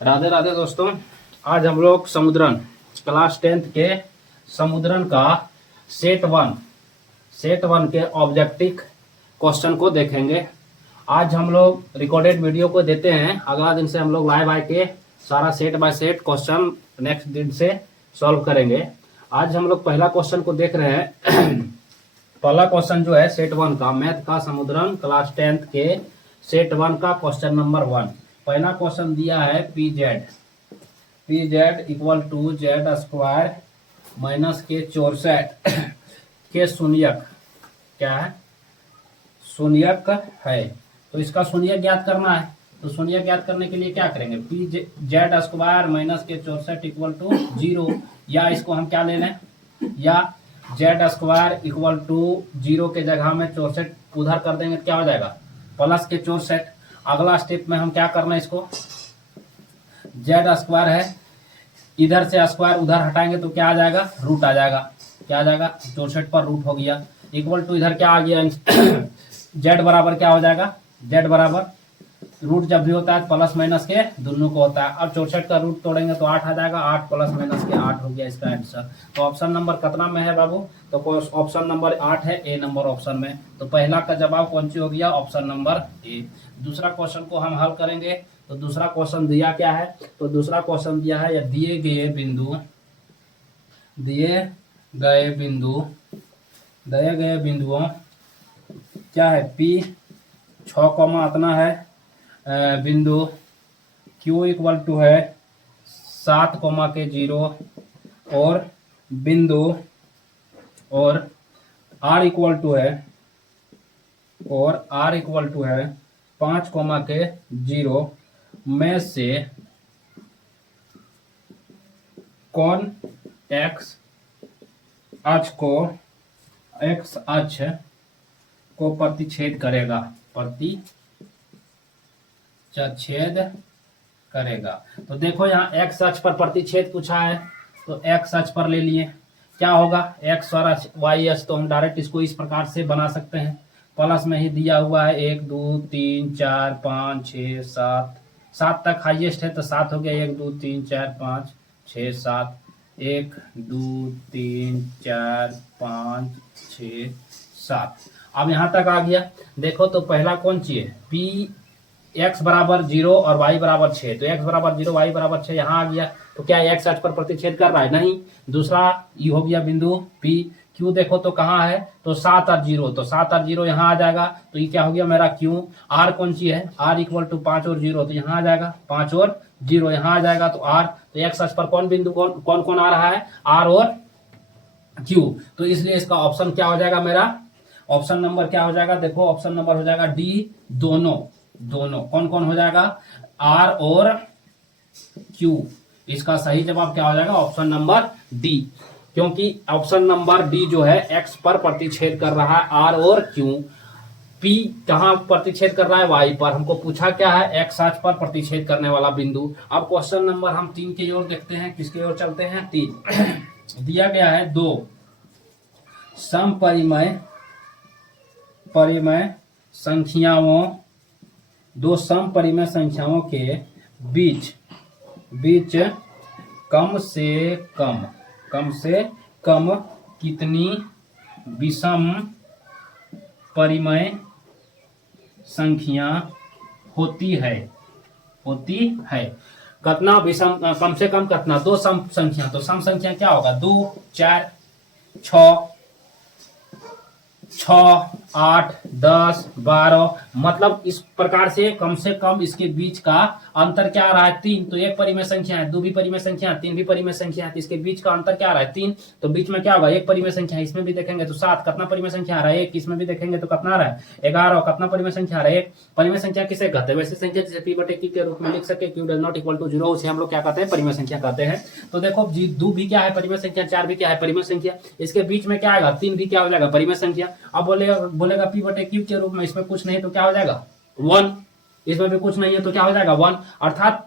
राधे राधे दोस्तों। आज हम लोग समुद्रन क्लास 10th के समुद्रन का सेट वन के ऑब्जेक्टिव क्वेश्चन को देखेंगे। आज हम लोग रिकॉर्डेड वीडियो को देते हैं, अगला दिन से हम लोग लाइव आके सारा set by set question next दिन से सॉल्व करेंगे। आज हम लोग पहला क्वेश्चन को देख रहे हैं। पहला क्वेश्चन जो है सेट 1 का मैथ का समुद्रन क्लास 10th के सेट 1 का क्वेश्चन नंबर 1। पहला क्वेश्चन दिया है p z equal to z square minus के 64 के शून्यक क्या है, शून्यक है। तो इसका शून्यक ज्ञात करना है। तो शून्यक ज्ञात करने के लिए क्या करेंगे, पी जेड स्क्वायर माइनस के 64 इक्वल टू 0, या इसको हम क्या ले लें, या जेड स्क्वायर इक्वल टू 0 के जगह में 64 उधर कर देंगे, क्या हो जाएगा प्लस के 64। अगला स्टेप में हम क्या करना है, इसको जेड स्क्वायर है, इधर से स्क्वायर उधर हटाएंगे तो क्या आ जाएगा, रूट आ जाएगा। क्या आ जाएगा, 64 पर रूट हो गया, इक्वल टू इधर क्या आ गया, जेड बराबर क्या हो जाएगा, जेड बराबर रूट जब भी होता है प्लस माइनस के दोनों को होता है। अब 64 का रूट तोड़ेंगे तो 8 आ जाएगा, 8 प्लस माइनस के 8 हो गया इसका आंसर। तो ऑप्शन नंबर कितना में है बाबू, तो ऑप्शन नंबर 8 है, ए नंबर ऑप्शन में। तो पहला का जवाब कौन सी हो गया, ऑप्शन नंबर ए। दूसरा क्वेश्चन को हम हल करेंगे। तो दूसरा क्वेश्चन दिया क्या है, तो दूसरा क्वेश्चन दिया है दिए गए बिंदुओं क्या है, पी 6 कॉमा इतना है, बिंदु Q इक्वल टू है 7 कॉमा के 0 और बिंदु और R इक्वल टू है 5 कॉमा के 0 में से कौन x अक्ष को प्रतिच्छेद करेगा। तो देखो यहाँ x अक्ष पर प्रतिच्छेद पूछा है, तो x अक्ष पर ले लिए, क्या होगा x और y अक्ष। तो हम डायरेक्ट इसको इस प्रकार से बना सकते हैं, प्लस में ही दिया हुआ है 1 2 3 4 5 6 7 तक हाईएस्ट है, तो 7 हो गया, 1 2 3 4 5 6 7, 1 2 3 4 5 6 7। अब यहाँ तक आ गया। देखो तो पहला कौन सी है, पी x बराबर 0 और y बराबर 6, तो x बराबर 0 y बराबर 6 यहाँ आ गया। तो क्या x अक्ष पर प्रतिच्छेद कर रहा है, नहीं। दूसरा ये हो गया बिंदु P, Q देखो तो कहाँ है, तो 7 और 0, तो 7 और 0 यहाँ आ जाएगा। तो ये क्या हो गया मेरा Q। R कौन सी है, R इक्वल टू 5 और 0, तो यहाँ आ जाएगा 5 और 0 यहाँ आ जाएगा। तो R, तो x अक्ष पर कौन बिंदु कौन आ रहा है, R और Q। तो इसलिए इसका ऑप्शन क्या हो जाएगा, मेरा ऑप्शन नंबर क्या हो जाएगा, देखो ऑप्शन नंबर हो जाएगा डी, दोनों कौन कौन हो जाएगा, R और Q। इसका सही जवाब क्या हो जाएगा, ऑप्शन नंबर डी, क्योंकि ऑप्शन नंबर डी जो है x पर प्रतिच्छेद कर रहा है R और Q। P कहां प्रतिच्छेद कर रहा है, y पर। हमको पूछा क्या है, x अक्ष पर प्रतिच्छेद करने वाला बिंदु। अब क्वेश्चन नंबर हम 3 की ओर देखते हैं, किसकी ओर चलते हैं, 3। दिया गया है दो समपरिमेय संख्याओं के बीच कम से कम कितनी विषम परिमेय संख्या होती है। कितना विषम, कम से कम कितना, दो सम संख्या। तो सम संख्या क्या होगा, 2 4 6 8 10 12, मतलब इस प्रकार से कम इसके बीच का अंतर क्या आ रहा है, 3। तो एक परिमेय संख्या है, 2 भी परिमेय संख्या है, 3 भी परिमेय संख्या है, तो इसके बीच का अंतर क्या आ रहा है, 3। तो बीच में क्या होगा, एक परिमेय संख्या है, इसमें भी देखेंगे तो 7, कितना परिमेय संख्या आ रहा है, 1, इसमें भी देखेंगे तो कितना आ रहा है, 11, कितना परिमेय संख्या आ रहा है, 1। परिमेय संख्या किसे कहते हैं, वैसे संख्या जिसे p/q के रूप में लिख सके, q does not equal to 0, उसे हम लोग क्या कहते हैं, परिमेय संख्या कहते हैं। तो देखो 2 भी क्या है परिमेय संख्या, 4 भी क्या है परिमेय संख्या, इसके बीच में क्या आएगा, 3 भी क्या हो जाएगा परिमेय संख्या। अब बोलेगा p/q के रूप में, इसमें कुछ नहीं तो क्या हो जाएगा 1, इसमें भी कुछ नहीं है तो क्या हो जाएगा 1। अर्थात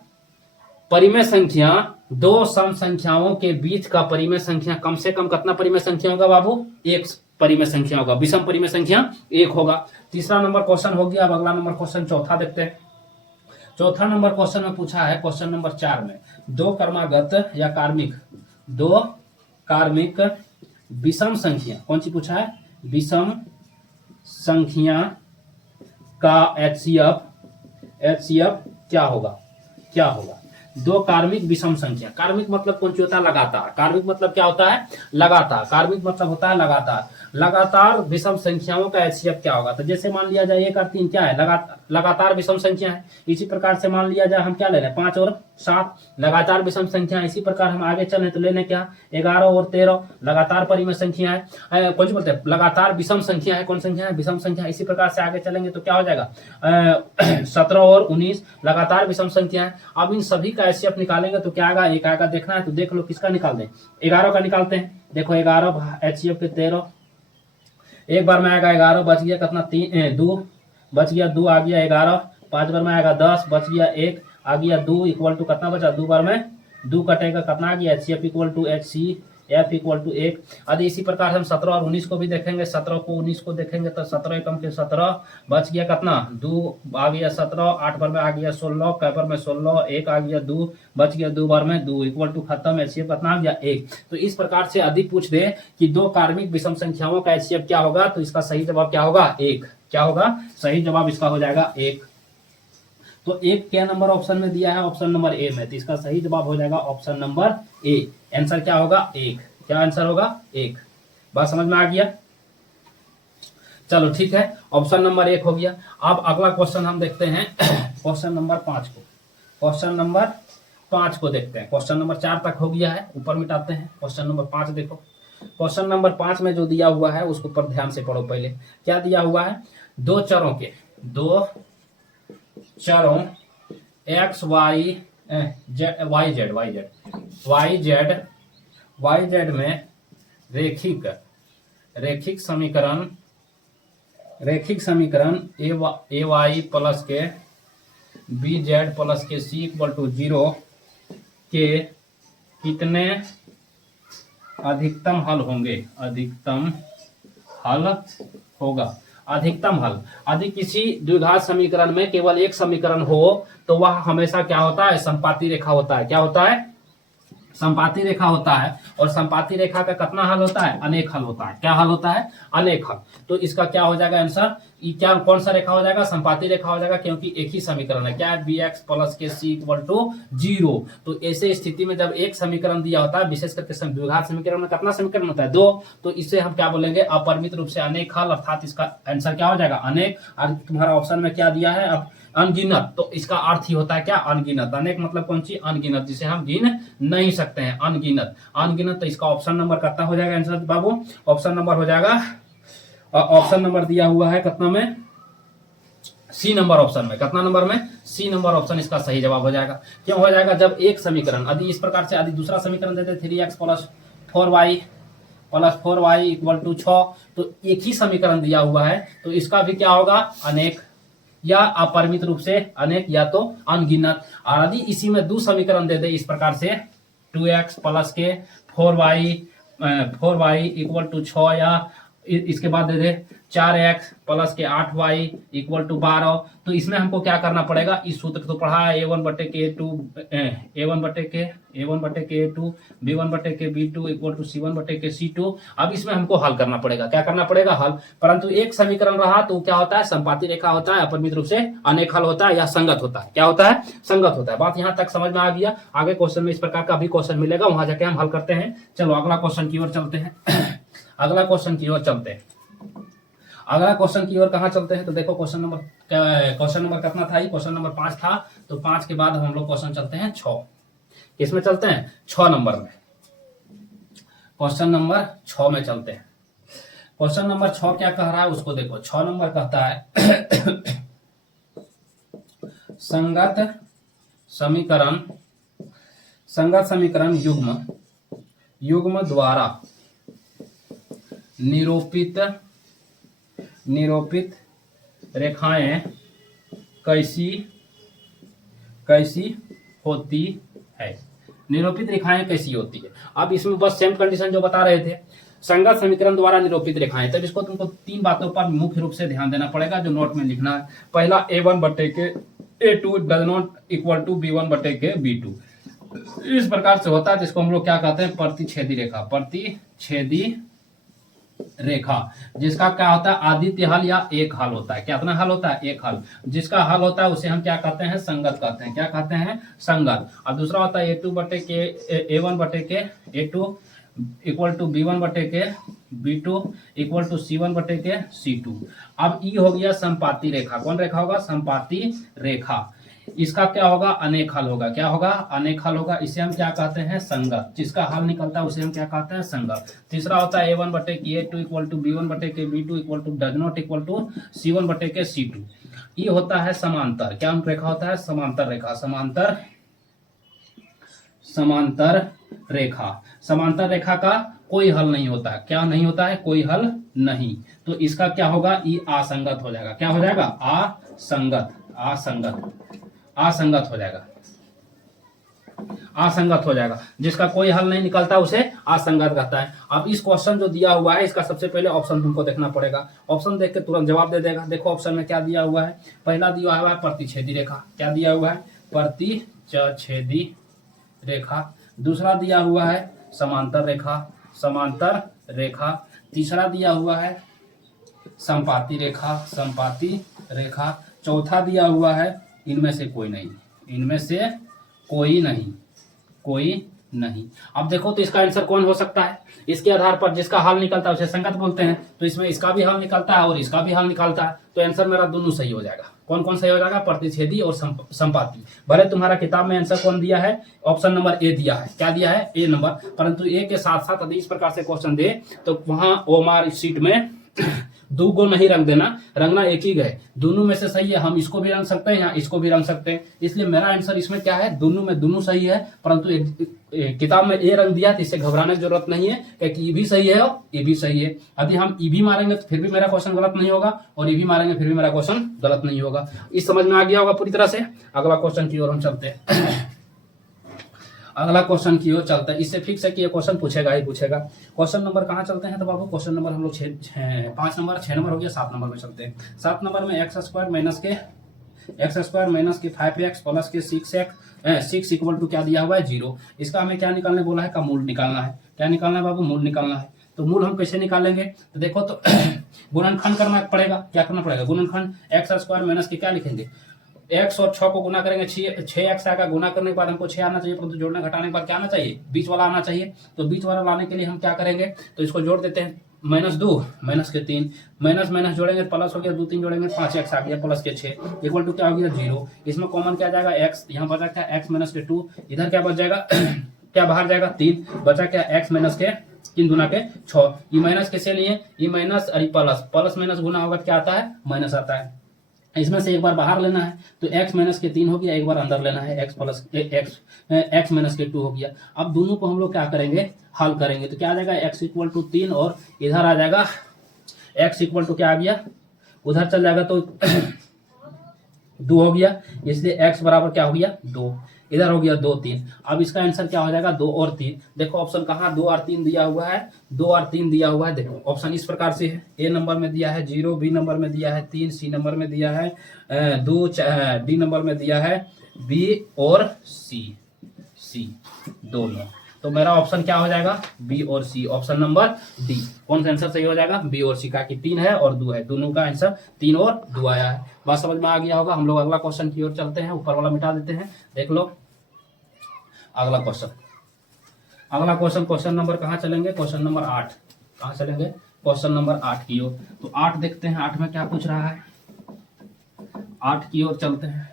परिमेय संख्या दो सम संख्याओं के बीच का परिमेय संख्या कम से कम कितना परिमेय संख्या होगा बाबू, 1 परिमेय संख्या होगा, विषम परिमेय संख्या 1 होगा। तीसरा नंबर क्वेश्चन हो गया। अब अगला नंबर क्वेश्चन चौथा देखते हैं। चौथा नंबर क्वेश्चन में पूछा है, क्वेश्चन नंबर 4 में, दो क्रमागत या कार्मिक, दो कार्मिक विषम संख्या, कौन सी पूछा है, विषम संख्या का एचसीएफ क्या होगा, क्या होगा। दो कार्मिक विषम संख्या, कार्मिक मतलब कौन सी होता है, लगातार। कार्मिक मतलब क्या होता है, लगातार। कार्मिक मतलब होता है लगातार। लगातार विषम संख्याओं का एचसीएफ क्या होगा। तो जैसे मान लिया जाए 1 और 3 क्या है, लगातार विषम संख्या है। इसी प्रकार से मान लिया जाए हम क्या ले रहे हैं, 5 और 7 लगातार विषम संख्या है। इसी प्रकार हम आगे चले तो लेने क्या, 11 और 13 लगातार परिमेय संख्या है, कौन सी बोलते हैं, लगातार विषम संख्या है। कौन संख्या है, विषम संख्या। इसी प्रकार से आगे चलेंगे तो क्या हो जाएगा, 17 और 19 लगातार विषम संख्या है। अब इन सभी का एचसीएफ निकालेंगे तो क्या आएगा, एक आएगा। देखना है तो देख लो, किसका निकाल दें, 11 का निकालते हैं। देखो 11 एचसीएफ के 13, एक बार में आएगा 11, बच गया कितना, 2 बच गया, 2 आ गया 11, 5 बार में आएगा 10, बच गया 1 आ गया 2 इक्वल टू कितना बचा, 2 बार में 2 कटेगा, कितना आ गया, HCF equal to HCF equal to 1। यदि इसी प्रकार हम 17 और 19 को भी देखेंगे, 17 को 19 को देखेंगे तो 17 एकम के 17 बच गया कितना, 2 आ गया 17, 8 बार में आ गया 16, कै बार में 16, 1 आ गया 2, बच गया 2 बार में 2 इक्वल टू खत्म, एचसीएफ कितना आ गया 1। तो इस प्रकार से यदि पूछ दे कि दो कार्मिक विषम संख्याओं का एचसीएफ क्या होगा, तो इसका सही जवाब क्या होगा, 1। क्या होगा, सही जवाब इसका हो जाएगा 1। तो 1 क्या नंबर ऑप्शन में दिया है, ऑप्शन नंबर ए में, तो इसका सही जवाब हो जाएगा ऑप्शन नंबर ए। आंसर क्या होगा, 1। क्या आंसर होगा, 1। बात समझ में आ गया। चलो ठीक है, ऑप्शन नंबर 1 हो गया। अब अगला क्वेश्चन हम देखते हैं क्वेश्चन नंबर 5 को। क्वेश्चन नंबर 5 को देखते हैं। क्वेश्चन नंबर 4 तक हो गया है, ऊपर मिटाते हैं। क्वेश्चन नंबर 5 देखो। क्वेश्चन नंबर 5 में जो दिया हुआ है उसको पर ध्यान से पढ़ो। पहले क्या दिया हुआ है, दो चरों एक्स वाई जेड में रैखिक समीकरण ए वाई प्लस के बी जेड प्लस के सी इक्वल टू 0 के कितने अधिकतम हल होंगे, अधिकतम हल होगा। अधिकतम हल, यदि किसी द्विघात समीकरण में केवल एक समीकरण हो तो वह हमेशा क्या होता है, संपाती रेखा होता है। क्या होता है, संपाती रेखा होता है। और संपाती रेखा का कितना हल होता है, अनेक हल होता है। क्या हल होता है, अनेक हल। तो इसका क्या हो जाएगा आंसर, क्या कौन सा रेखा हो जाएगा, संपाती रेखा हो जाएगा, क्योंकि एक ही समीकरण है। क्या है, बी एक्स प्लस के सी इक्वल टू 0। तो ऐसे स्थिति में जब एक समीकरण दिया होता है, विशेष करके द्विघात समीकरण में कितना समीकरण होता है, 2, तो इसे हम क्या बोलेंगे, अपरिमित रूप से अनेक हल, अर्थात इसका आंसर क्या हो जाएगा, अनेक। और तुम्हारा ऑप्शन में क्या दिया है, अब अनगिनत, तो इसका अर्थ ही होता है क्या, अनगिनत। अनेक मतलब कौन सी, अनगिनत, जिसे हम गिन नहीं सकते हैं, अनगिनत। अनगिनत, तो इसका ऑप्शन नंबर कितना हो जाएगा आंसर बाबू, ऑप्शन नंबर हो जाएगा, ऑप्शन नंबर दिया हुआ है कितना में, सी नंबर ऑप्शन में। कितना नंबर में, सी नंबर ऑप्शन इसका सही जवाब हो जाएगा। क्यों हो जाएगा, जब एक समीकरण, यदि इस प्रकार से यदि दूसरा समीकरण देते 3x plus 4y equal to 6, तो एक ही समीकरण दिया हुआ है, तो इसका भी क्या होगा, अनेक या अपरिमित रूप से अनेक, या तो अनगिनत। और यदि इसी में दो समीकरण दे दे इस प्रकार से, 2x प्लस के 4y इक्वल टू 6, या इसके बाद दे दे 4x प्लस के 8y इक्वल टू 12, तो इसमें हमको क्या करना पड़ेगा, इस सूत्र तो पढ़ा है, a1 बटे के a2 b1 बटे के b2 इक्वल टू c1 बटे के c2। अब इसमें हमको हल करना पड़ेगा। क्या करना पड़ेगा, हल। परंतु एक समीकरण रहा तो क्या होता है, संपाती रेखा होता है, अपरिमित रूप से अनेक हल होता है, या संगत होता है। क्या होता है, संगत होता है। बात यहाँ तक समझ में आ गया। आगे क्वेश्चन में इस प्रकार का भी क्वेश्चन मिलेगा, वहां जाके हम हल करते हैं। चलो अगला क्वेश्चन की ओर चलते हैं अगला क्वेश्चन की ओर चलते हैं। अगला क्वेश्चन की ओर कहाँ चलते हैं, तो देखो क्वेश्चन नंबर कितना था, क्वेश्चन नंबर 5 था। तो 5 के बाद हम लोग क्वेश्चन चलते हैं 6। किसमें चलते हैं, 6 नंबर में। क्वेश्चन नंबर 6 में चलते हैं। क्वेश्चन नंबर 6 क्या कह रहा है उसको देखो। 6 नंबर कहता है संगत समीकरण युग्म द्वारा निरूपित रेखाएं कैसी होती है। निरूपित रेखाएं कैसी होती है। अब इसमें बस सेम कंडीशन जो बता रहे थे, संगत समीकरण द्वारा निरूपित रेखाएं, तब इसको तुमको 3 बातों पर मुख्य रूप से ध्यान देना पड़ेगा, जो नोट में लिखना है। पहला a1 बटे के A2 does not equal to B1 बटे के B2। इस प्रकार से होता है, जिसको हम लोग क्या कहते हैं, प्रतिच्छेदी रेखा। प्रतिच्छेदी रेखा जिसका क्या होता है, आदित्य हल या एक हल होता है। कितना हल होता है, एक हल। जिसका हल होता है उसे हम क्या कहते हैं, संगत कहते हैं। क्या कहते हैं, संगत। और दूसरा होता है A2 बटे के A1 बटे के A2 इक्वल टू B1 बटे के B2 इक्वल टू C1 बटे के C2। अब ई हो गया संपाती रेखा। कौन रेखा होगा, संपाती रेखा। इसका क्या होगा, अनेक हल होगा। क्या होगा, अनेक हल होगा। इसे हम क्या कहते हैं, संगत। जिसका हल निकलता है उसे हम क्या कहते हैं, संगत। तीसरा होता है A1 बटे के A2 इक्वल टू B1 बटे के B2 equal to does not equal to C1 बटे के C2। ये होता है समांतर। क्या रेखा होता है, समांतर रेखा। समांतर रेखा। समांतर रेखा का कोई हल नहीं होता है। क्या नहीं होता है, कोई हल नहीं। तो इसका क्या होगा, ये असंगत हो जाएगा। क्या हो जाएगा, असंगत। असंगत हो जाएगा। असंगत हो जाएगा। जिसका कोई हल नहीं निकलता उसे असंगत कहता है। अब इस क्वेश्चन जो दिया हुआ है, इसका सबसे पहले ऑप्शन तुमको देखना पड़ेगा। ऑप्शन देख के तुरंत जवाब दे देगा। देखो ऑप्शन में क्या दिया हुआ है। पहला दिया हुआ है प्रतिच्छेदी रेखा। क्या दिया हुआ है, प्रतिच्छेदी रेखा। दूसरा दिया हुआ है समांतर रेखा। तीसरा दिया हुआ है संपाती रेखा। चौथा दिया हुआ है इनमें से कोई नहीं। अब देखो तो इसका आंसर कौन हो सकता है। इसके आधार पर जिसका हल निकलता है उसे संगत बोलते हैं। तो इसमें इसका भी हल निकलता है और इसका भी हल निकलता है। तो आंसर मेरा दोनों सही हो जाएगा। कौन कौन सही हो जाएगा, प्रतिच्छेदी और संपाती। भले तुम्हारा किताब में आंसर कौन दिया है, ऑप्शन नंबर ए दिया है। क्या दिया है, ए नंबर। परंतु ए के साथ साथ यदि इस प्रकार से क्वेश्चन दे तो वहां ओमार शीट में दो गो नहीं रंग देना, रंगना एक ही है। दोनों में से सही है। हम इसको भी रंग सकते हैं या इसको भी रंग सकते हैं। इसलिए मेरा आंसर इसमें क्या है, दोनों में दोनों सही है। परंतु किताब में ए रंग दिया तो इससे घबराने की जरूरत नहीं है, क्योंकि ये भी सही है और ये भी सही है। यदि हम ई भी मारेंगे तो फिर भी मेरा क्वेश्चन गलत नहीं होगा, और ये भी मारेंगे फिर भी मेरा क्वेश्चन गलत नहीं होगा। इस समझ में आ गया होगा पूरी तरह से। अगला क्वेश्चन की ओर हम चलते हैं। अगला क्वेश्चन की ओर चलते हैं। इससे फिक्स है कि ये क्वेश्चन पूछेगा ही पूछेगा। क्वेश्चन नंबर कहाँ चलते हैं तो बाबू, क्वेश्चन नंबर हम लोग 5 नंबर 6 नंबर हो गया, 7 नंबर में चलते हैं। 7 नंबर में एक्स स्क्वायर माइनस के 5x प्लस के 6 इक्वल टू क्या दिया हुआ है, 0। इसका हमें क्या निकालने बोला है, का मूल निकालना है। क्या निकालना है बाबू, मूल निकालना है। तो मूल हम कैसे निकालेंगे, तो देखो तो गुणनखंड करना पड़ेगा। क्या करना पड़ेगा, गुणनखंड। एक्स स्क्वायर माइनस के क्या लिखेंगे, एक्स और 6 को गुना करेंगे, 6x आएगा। गुना करने के बाद हमको 6 आना चाहिए, परंतु जोड़ने घटाने के बाद क्या आना चाहिए, बीच वाला आना चाहिए। तो बीच वाला लाने के लिए हम क्या करेंगे, तो इसको जोड़ देते हैं। -2 माइनस के 3 माइनस जोड़ेंगे प्लस हो गया, 2 3 जोड़ेंगे 5x आ गया, प्लस के 6 इक्वल टू क्या हो गया, 0। इसमें कॉमन क्या जाएगा, x। यहाँ बचा क्या, x माइनस के 2। इधर क्या बच जाएगा क्या बाहर जाएगा, 3। बचा क्या, x माइनस के 3 गुना के 6। ये माइनस कैसे लिए, ये माइनस अरे प्लस माइनस गुना होगा क्या आता है, माइनस आता है। इसमें से एक बार बाहर लेना है, तो x माइनस के 3 हो गया। एक बार अंदर लेना है, x माइनस के 2 हो गया। अब दोनों को हम लोग क्या करेंगे, हल करेंगे। तो क्या आ जाएगा, x इक्वल टू 3 और इधर आ जाएगा x इक्वल टू क्या आ गया, उधर चल जाएगा तो 2 हो गया। इसलिए x बराबर क्या हो गया, 2। इधर हो गया 2 3। अब इसका आंसर क्या हो जाएगा, 2 और 3। देखो ऑप्शन कहाँ 2 और 3 दिया हुआ है, 2 और 3 दिया हुआ है। देखो ऑप्शन इस प्रकार से है, ए नंबर में दिया है 0, बी नंबर में दिया है 3, सी नंबर में दिया है 2, डी नंबर में दिया है बी और सी दोनों। तो मेरा ऑप्शन क्या हो जाएगा, बी और सी, ऑप्शन नंबर डी। कौन सा आंसर सही हो जाएगा, बी और सी का, कि 3 है और 2 है, दोनों का आंसर 3 और 2 आया है। बात समझ में आ गया होगा। हम लोग अगला क्वेश्चन की ओर चलते हैं। ऊपर वाला मिटा देते हैं, देख लो अगला क्वेश्चन। क्वेश्चन नंबर कहाँ चलेंगे, क्वेश्चन नंबर 8। कहाँ चलेंगे, क्वेश्चन नंबर 8 की ओर। तो 8 देखते हैं, 8 में क्या पूछ रहा है, 8 की ओर चलते हैं।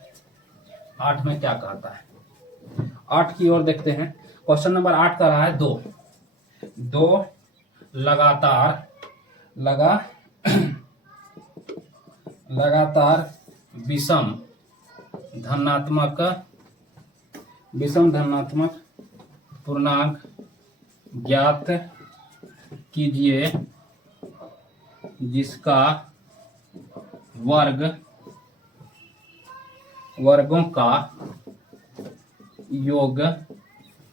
8 में क्या कहता है, 8 की ओर देखते हैं। क्वेश्चन नंबर 8 का रहा है दो लगातार विषम धनात्मक पूर्णांक ज्ञात कीजिए जिसका वर्गों का योग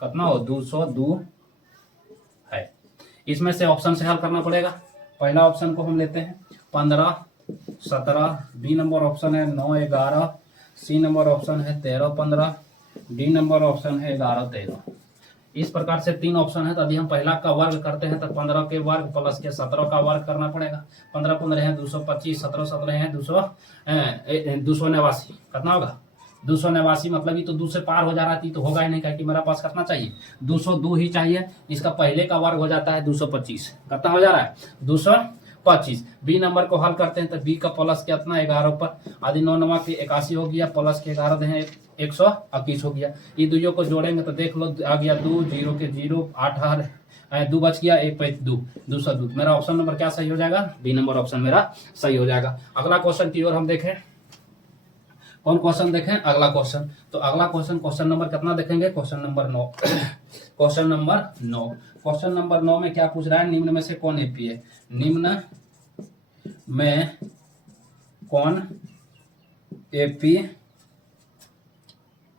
कितना हो, 202 है। इसमें से ऑप्शन से हल करना पड़ेगा। पहला ऑप्शन को हम लेते हैं 15 17, बी नंबर ऑप्शन है 9 11, सी नंबर ऑप्शन है 13-15, डी नंबर ऑप्शन है 11-13। इस प्रकार से 3 ऑप्शन है। तो यदि हम पहला का वर्ग करते हैं तो 15 के वर्ग प्लस के 17 का वर्ग करना पड़ेगा। 15-15 है 225, 17-17 है 289। कितना होगा 289। मतलब ये तो 2 से पार हो जा रहा थी, तो होगा ही नहीं, क्योंकि मेरा पास कितना चाहिए 202 ही चाहिए। इसका पहले का वर्ग हो जाता है 225। कितना हो जा रहा है 225। बी नंबर को हल करते हैं तो बी का प्लस कितना 11 पर आदि 9 के 81 हो गया, प्लस के 11 है 121 हो गया। ये दोनों को जोड़ेंगे तो देख लो आ गया 2, 0 के 0, 8 2 बच गया, 1 पे 2, 202। मेरा ऑप्शन नंबर क्या सही हो जाएगा, बी नंबर ऑप्शन मेरा सही हो जाएगा। अगला क्वेश्चन की ओर हम देखें, कौन क्वेश्चन देखें, अगला क्वेश्चन। तो अगला क्वेश्चन नंबर कितना देखेंगे, question number 9। Question number 9, question number 9 में क्या पूछ रहा है, निम्न में से कौन एपी है, निम्न में कौन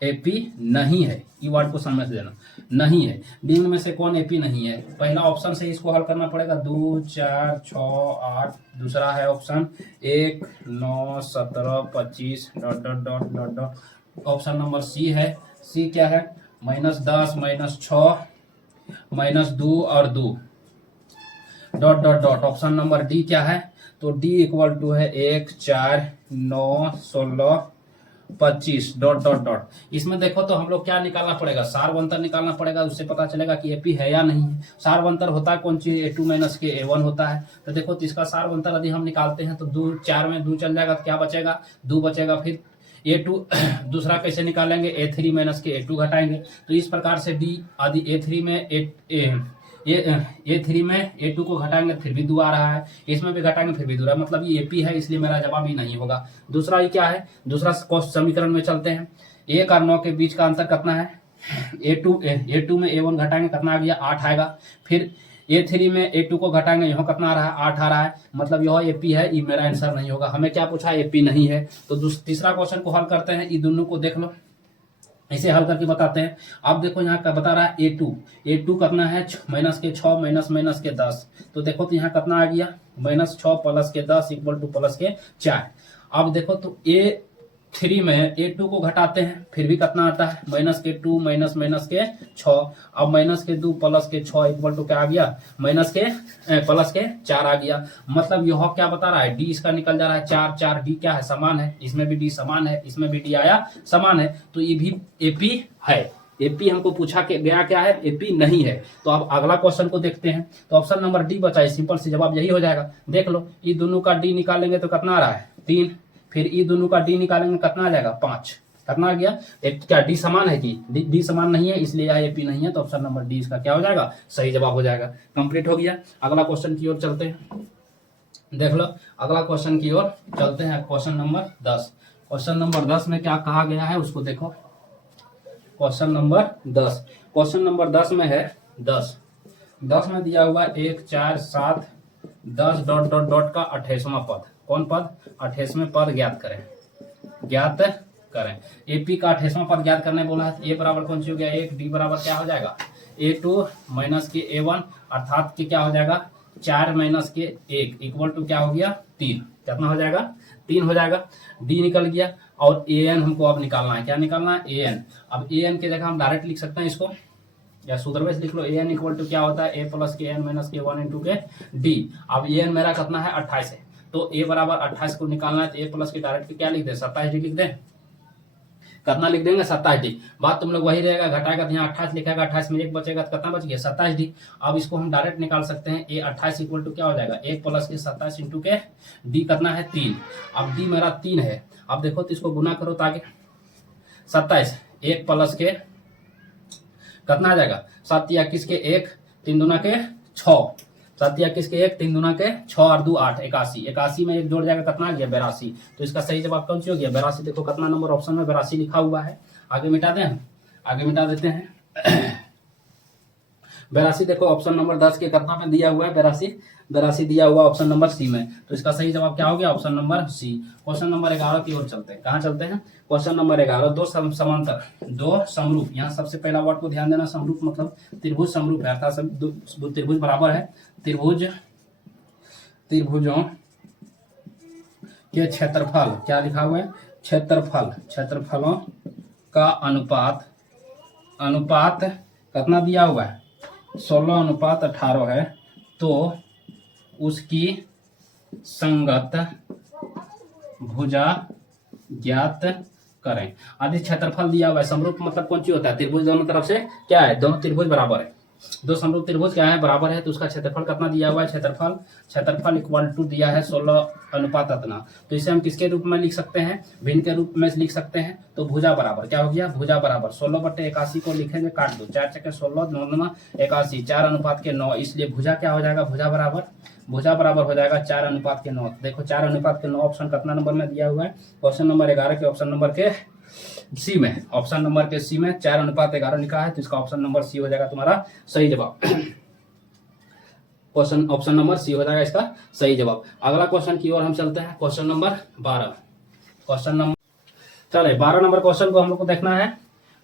एपी नहीं है। ई वर्ड को समझ देना, नहीं है, निम्न में से कौन एपी नहीं है। पहला ऑप्शन से इसको हल करना पड़ेगा, 2, 4, 6, 8। दूसरा है ऑप्शन 1, 9, 17, 25 ... ऑप्शन नंबर सी है। सी क्या है, -10, -6, -2 और 2 ... ऑप्शन नंबर डी क्या है, तो डी इक्वल टू है 1, 4, 9, 16, 25 ... इसमें देखो तो हम लोग क्या निकालना पड़ेगा, सारवंतर निकालना पड़ेगा, उससे पता चलेगा कि एपी है या नहीं है। सारवंतर होता है कौन चीज, A2 - के A1 होता है। तो देखो तो इसका सारवंतर यदि हम निकालते हैं तो 2, 4 में 2 चल जाएगा तो क्या बचेगा, 2 बचेगा। फिर A2 दूसरा कैसे निकालेंगे, A3 - के A2 घटाएंगे। तो इस प्रकार से डी आदि A3 में A3 में A2 को घटाएंगे फिर भी 2 आ रहा है, इसमें भी घटाएंगे फिर भी 2 रहा है, मतलब ये एपी है, इसलिए मेरा जवाब ही नहीं होगा। दूसरा ये क्या है, दूसरा समीकरण में चलते हैं। 1 और 9 के बीच का अंतर कितना है, A2 में A1 घटाएंगे कितना आ गया, 8 आएगा। फिर A3 में A2 को घटाएंगे, यहाँ कितना आ रहा है, 8 आ रहा है, मतलब यह एपी है, ये मेरा आंसर नहीं होगा। हमें क्या पूछा, एपी नहीं है। तो तीसरा क्वेश्चन को हल करते हैं, ये दोनों को देख लो, इसे हल करके बताते हैं। आप देखो यहाँ का बता रहा है A2 कितना है, -6 - के 10। तो देखो तो यहाँ कितना आ गया, -6 + के 10 इक्वल टू +के 4। अब देखो तो A3 में A2 को घटाते हैं फिर भी कितना आता है, -2 - के 6। अब -2 + के 6 इक्वल टू क्या आ गया, +के 4 आ गया। मतलब यह क्या बता रहा है, डी इसका निकल जा रहा है 4, 4 डी क्या है, समान है, इसमें भी डी समान है, इसमें भी डी आया समान है, तो ये भी एपी है। एपी हमको पूछा के गया क्या है, एपी नहीं है। तो अब अगला क्वेश्चन को देखते हैं। तो ऑप्शन नंबर डी बचा है, सिंपल से जवाब यही हो जाएगा। देख लो ये दोनों का डी निकालेंगे तो कितना आ रहा है, 3। फिर ये दोनों का डी निकालेंगे कितना आ जाएगा, 5। कितना आ गया, क्या डी समान है कि डी समान नहीं है, इसलिए यह एपी नहीं है। तो ऑप्शन नंबर डी इसका क्या हो जाएगा, सही जवाब हो जाएगा। कंप्लीट हो गया। अगला क्वेश्चन की ओर चलते हैं, देख लो अगला क्वेश्चन की ओर चलते हैं। क्वेश्चन नंबर 10, क्वेश्चन नंबर 10 में क्या कहा गया है उसको देखो। क्वेश्चन नंबर 10 में है 10 में दिया हुआ 1, 4, 7, 10 ... का 28वां पद। कौन पद, 28वें पद ज्ञात करें। एपी का 28वां पद ज्ञात करने बोला है। ए बराबर कौन सी हो गया, 1, डी बराबर क्या हो जाएगा, A2 - के A1 अर्थात कि क्या हो जाएगा, 4 - के 1 इक्वल टू क्या हो गया, 3। कितना हो जाएगा, 3 हो जाएगा। डी निकल गया और AN हमको अब निकालना है। क्या निकालना है, AN। अब AN के जगह हम डायरेक्ट लिख सकते हैं इसको, या सूत्र में लिख लो। AN इक्वल टू क्या होता है, A + के N - के 1 × के D। अब AN मेरा कितना है, 28 है। तो A बराबर 28 को निकालना है, तो A प्लस के डायरेक्ट क्या लिख दे, 27 डी लिख दे। कितना लिख देंगे, 27 डी। बात तुम लोग वही रहेगा, घटाएगा तो यहाँ 28 लिखेगा, 28 में 1 बचेगा तो कितना बच गया, 27 डी। अब इसको हम डायरेक्ट निकाल सकते हैं। A 28 इक्वल टू क्या हो जाएगा, 1 + के 27 × के D कितना है, 3। अब D मेरा 3 है। अब देखो तो इसको गुना करो तो आगे 27, 1 + के कितना आ जाएगा, 7 या किसके 1, 3 दूना के 6, 7 या किसके 1, 3 दूना के 6 और 2 8, 81। 81 में 1 जोड़ जाएगा कितना आ गया, 82। तो इसका सही जवाब कौन सी हो गया, 82। देखो कितना नंबर ऑप्शन में 82 लिखा हुआ है। आगे मिटा दें, आगे मिटा देते हैं। 82 देखो ऑप्शन नंबर 10 के कितना में दिया हुआ है, 82 दिया हुआ ऑप्शन नंबर सी में। तो इसका सही जवाब क्या हो गया, option number C. Question number 11 की ओर चलते हैं। कहाँ चलते हैं, क्वेश्चन नंबर 11। दो समांतर, दो समरूप। यहाँ सबसे पहला वर्ड को ध्यान देना, समरूप मतलब त्रिभुज समरूप है, अर्थात दो त्रिभुज बराबर है। त्रिभुजों के क्षेत्रफल, क्या लिखा हुआ है, क्षेत्रफलों का अनुपात कितना दिया हुआ है, 16:18 है, तो उसकी संगत भुजा ज्ञात करें। आदि क्षेत्रफल दिया हुआ है। समरूप मतलब कौन सी होता है, त्रिभुज दोनों तरफ से क्या है, दोनों त्रिभुज बराबर है, दो समरूप त्रिभुज क्या है, बराबर है, तो उसका क्षेत्रफल कितना दिया हुआ है, क्षेत्रफल इक्वल टू दिया है 16 इतना। तो इसे हम किसके रूप में लिख सकते हैं, भिन्न के रूप में लिख सकते हैं। तो भुजा बराबर क्या हो गया, भुजा बराबर 16/81 को लिखेंगे, काट दो, 4 × 16 9 81, 4:9, इसलिए भुजा क्या हो जाएगा, भुजा बराबर हो जाएगा 4:9। देखो 4:9 ऑप्शन कितना नंबर में दिया हुआ है, क्वेश्चन नंबर 11 के ऑप्शन नंबर के सी में, ऑप्शन नंबर के सी में 4:11 लिखा है, तो इसका ऑप्शन नंबर सी हो जाएगा तुम्हारा सही जवाब। क्वेश्चन ऑप्शन नंबर सी हो जाएगा इसका सही जवाब। अगला क्वेश्चन की ओर हम चलते हैं, क्वेश्चन नंबर 12। चले 12 नंबर क्वेश्चन को हम लोग को देखना है।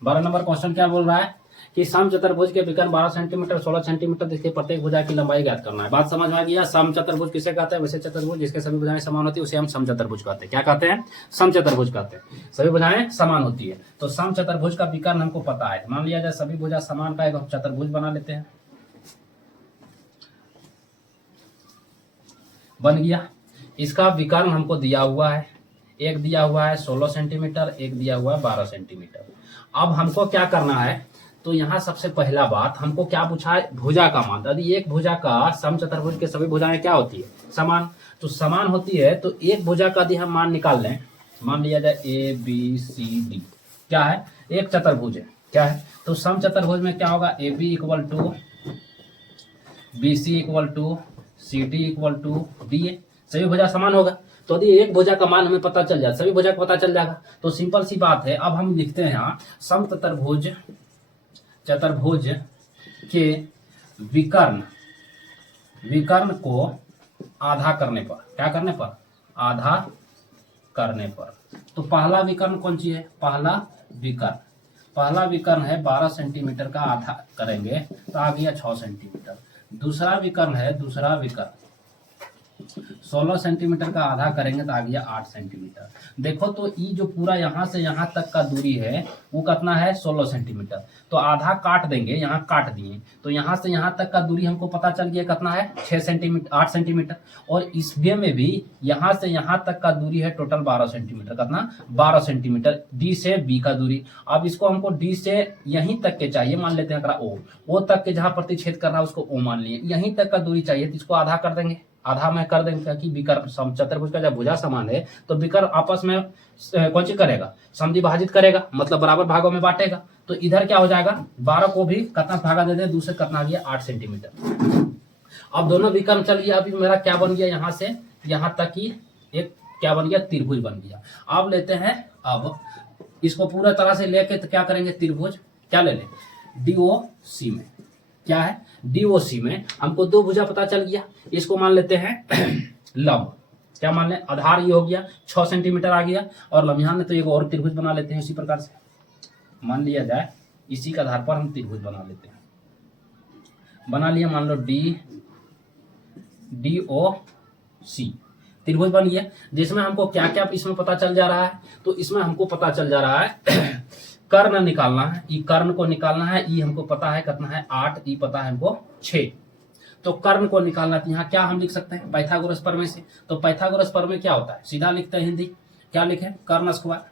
12 नंबर क्वेश्चन क्या बोल रहा है कि समचतुर्भुज के विकर्ण 12 सेंटीमीटर 16 सेंटीमीटर जिसके प्रत्येक भुजा की लंबाई ज्ञात करना है। बात समझ में आ गया। समचतुर्भुज किसे कहते हैं, वैसे चतुर्भुज जिसके सभी भुजाएं समान होती है उसे हम समचतुर्भुज कहते हैं। क्या कहते हैं, समचतुर्भुज कहते हैं, सभी भुजाएं समान होती है। तो समचतुर्भुज का विकर्ण हमको पता है, मान लिया जाए सभी भुजा समान का एक हम चतुर्भुज बना लेते हैं, बन गया। इसका विकर्ण हमको दिया हुआ है, एक दिया हुआ है 16 सेंटीमीटर, एक दिया हुआ है 12 सेंटीमीटर। अब हमको क्या करना है, तो यहाँ सबसे पहला बात हमको क्या पूछा है, भुजा का मान। यदि एक भुजा का समचतुर्भुज के सभी भुजाएं क्या होती है, समान, तो समान होती है, तो एक भुजा का यदि हम मान निकाल लें, मान लिया जाए ABCD क्या है, एक चतुर्भुज है, क्या है, तो समचतुर्भुज में क्या होगा, AB equal to BC equal to CD equal to DA, सभी भुजा समान होगा। तो यदि एक भुजा का मान हमें पता चल जाए, सभी भुजा को पता चल जाएगा, तो सिंपल सी बात है। अब हम लिखते हैं यहाँ चतुर्भुज के विकर्ण को आधा करने पर, क्या करने पर, आधा करने पर। तो पहला विकर्ण कौन सी है, पहला विकर्ण है 12 सेंटीमीटर का आधा करेंगे तो आ गया 6 सेंटीमीटर। दूसरा विकर्ण 16 सेंटीमीटर का आधा करेंगे तो आ गया 8 सेंटीमीटर। देखो तो ये जो पूरा यहाँ से यहाँ तक का दूरी है वो कितना है, 16 सेंटीमीटर। तो आधा काट देंगे, यहाँ काट दिए, तो यहाँ से यहाँ तक का दूरी हमको पता चल गया कितना है, 8 सेंटीमीटर। और इसमें में भी यहाँ से यहाँ तक का दूरी है टोटल 12 सेंटीमीटर, कितना, 12 सेंटीमीटर, डी से बी का दूरी। अब इसको हमको डी से यहीं तक के चाहिए, मान लेते हैं ओ तक के जहाँ प्रतिच्छेद कर रहा है उसको ओ मान लिए, यहीं तक का दूरी चाहिए, तो इसको आधा कर देंगे, आधा में कर देंगे, कि विकर्ण चतुर्भुज का जब भुजा समान है तो विकर्ण आपस में कौन सी करेगा, समद्विभाजित करेगा, मतलब बराबर भागों में बांटेगा। तो इधर क्या हो जाएगा, 12 को भी कितना भागा दे दें, दूसरे कितना आ गया 8 सेंटीमीटर। अब दोनों विकर्ण चल गया, अभी मेरा क्या बन गया, यहाँ से यहाँ तक की एक क्या बन गया, त्रिभुज बन गया। अब लेते हैं, अब इसको पूरा तरह से लेके तो क्या करेंगे, त्रिभुज क्या ले लें, DOC में, क्या है, DOC में हमको दो भुजा पता चल गया, इसको मान लेते हैं लंब, क्या मान लें, आधार ये हो गया 6 सेंटीमीटर आ गया, और लम्हा में तो एक और त्रिभुज बना लेते हैं इसी प्रकार से, मान लिया जाए इसी के आधार पर हम त्रिभुज बना लेते हैं, बना लिया, मान लो DOC त्रिभुज बन गया, जिसमें हमको क्या क्या इसमें पता चल जा रहा है, तो इसमें हमको पता चल जा रहा है कर्ण निकालना है, ई कर्ण को निकालना है, ई हमको पता है कितना है 8, ई पता है हमको 6। तो कर्ण को निकालना, तो यहाँ क्या हम लिख सकते हैं, पाइथागोरस प्रमेय से। तो पाइथागोरस प्रमेय क्या होता है, सीधा लिखते हैं हिंदी, क्या लिखे, कर्ण स्क्वायर।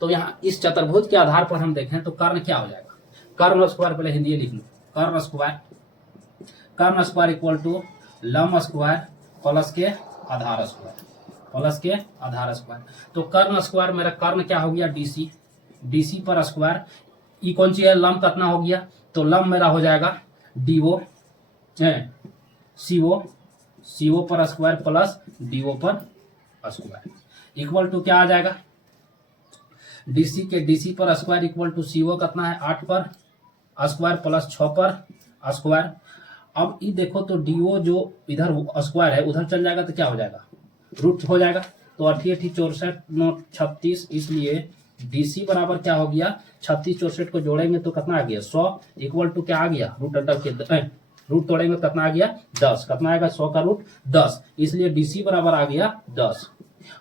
तो यहाँ इस चतुर्भुज के आधार पर हम देखें तो कर्ण क्या हो जाएगा, कर्ण स्क्वायर, पहले हिंदी लिख लो, कर्ण स्क्वायर इक्वल टू लंब स्क्वायर प्लस के आधार स्क्वायर। तो कर्ण स्क्वायर, मेरा कर्ण क्या हो गया, DC पर स्क्वायर, ई कौन सी है, लंब कितना हो गया, तो लंब मेरा हो जाएगा CO पर स्क्वायर प्लस DO पर स्क्वायर इक्वल टू क्या आ जाएगा, DC पर स्क्वायर इक्वल टू CO कितना है 8 पर स्क्वायर प्लस 6 पर स्क्वायर। अब ये देखो तो DO जो इधर स्क्वायर है उधर चल जाएगा तो क्या हो जाएगा, रूट हो जाएगा, तो 8 64 9 36, इसलिए DC बराबर क्या हो गया, 36 64 को जोड़ेंगे तो कितना आ गया 100 इक्वल टू क्या आ गया, रूट तोड़ेंगे तो कितना आ गया 10, कितना आएगा 100 का रूट 10, इसलिए DC बराबर आ गया 10।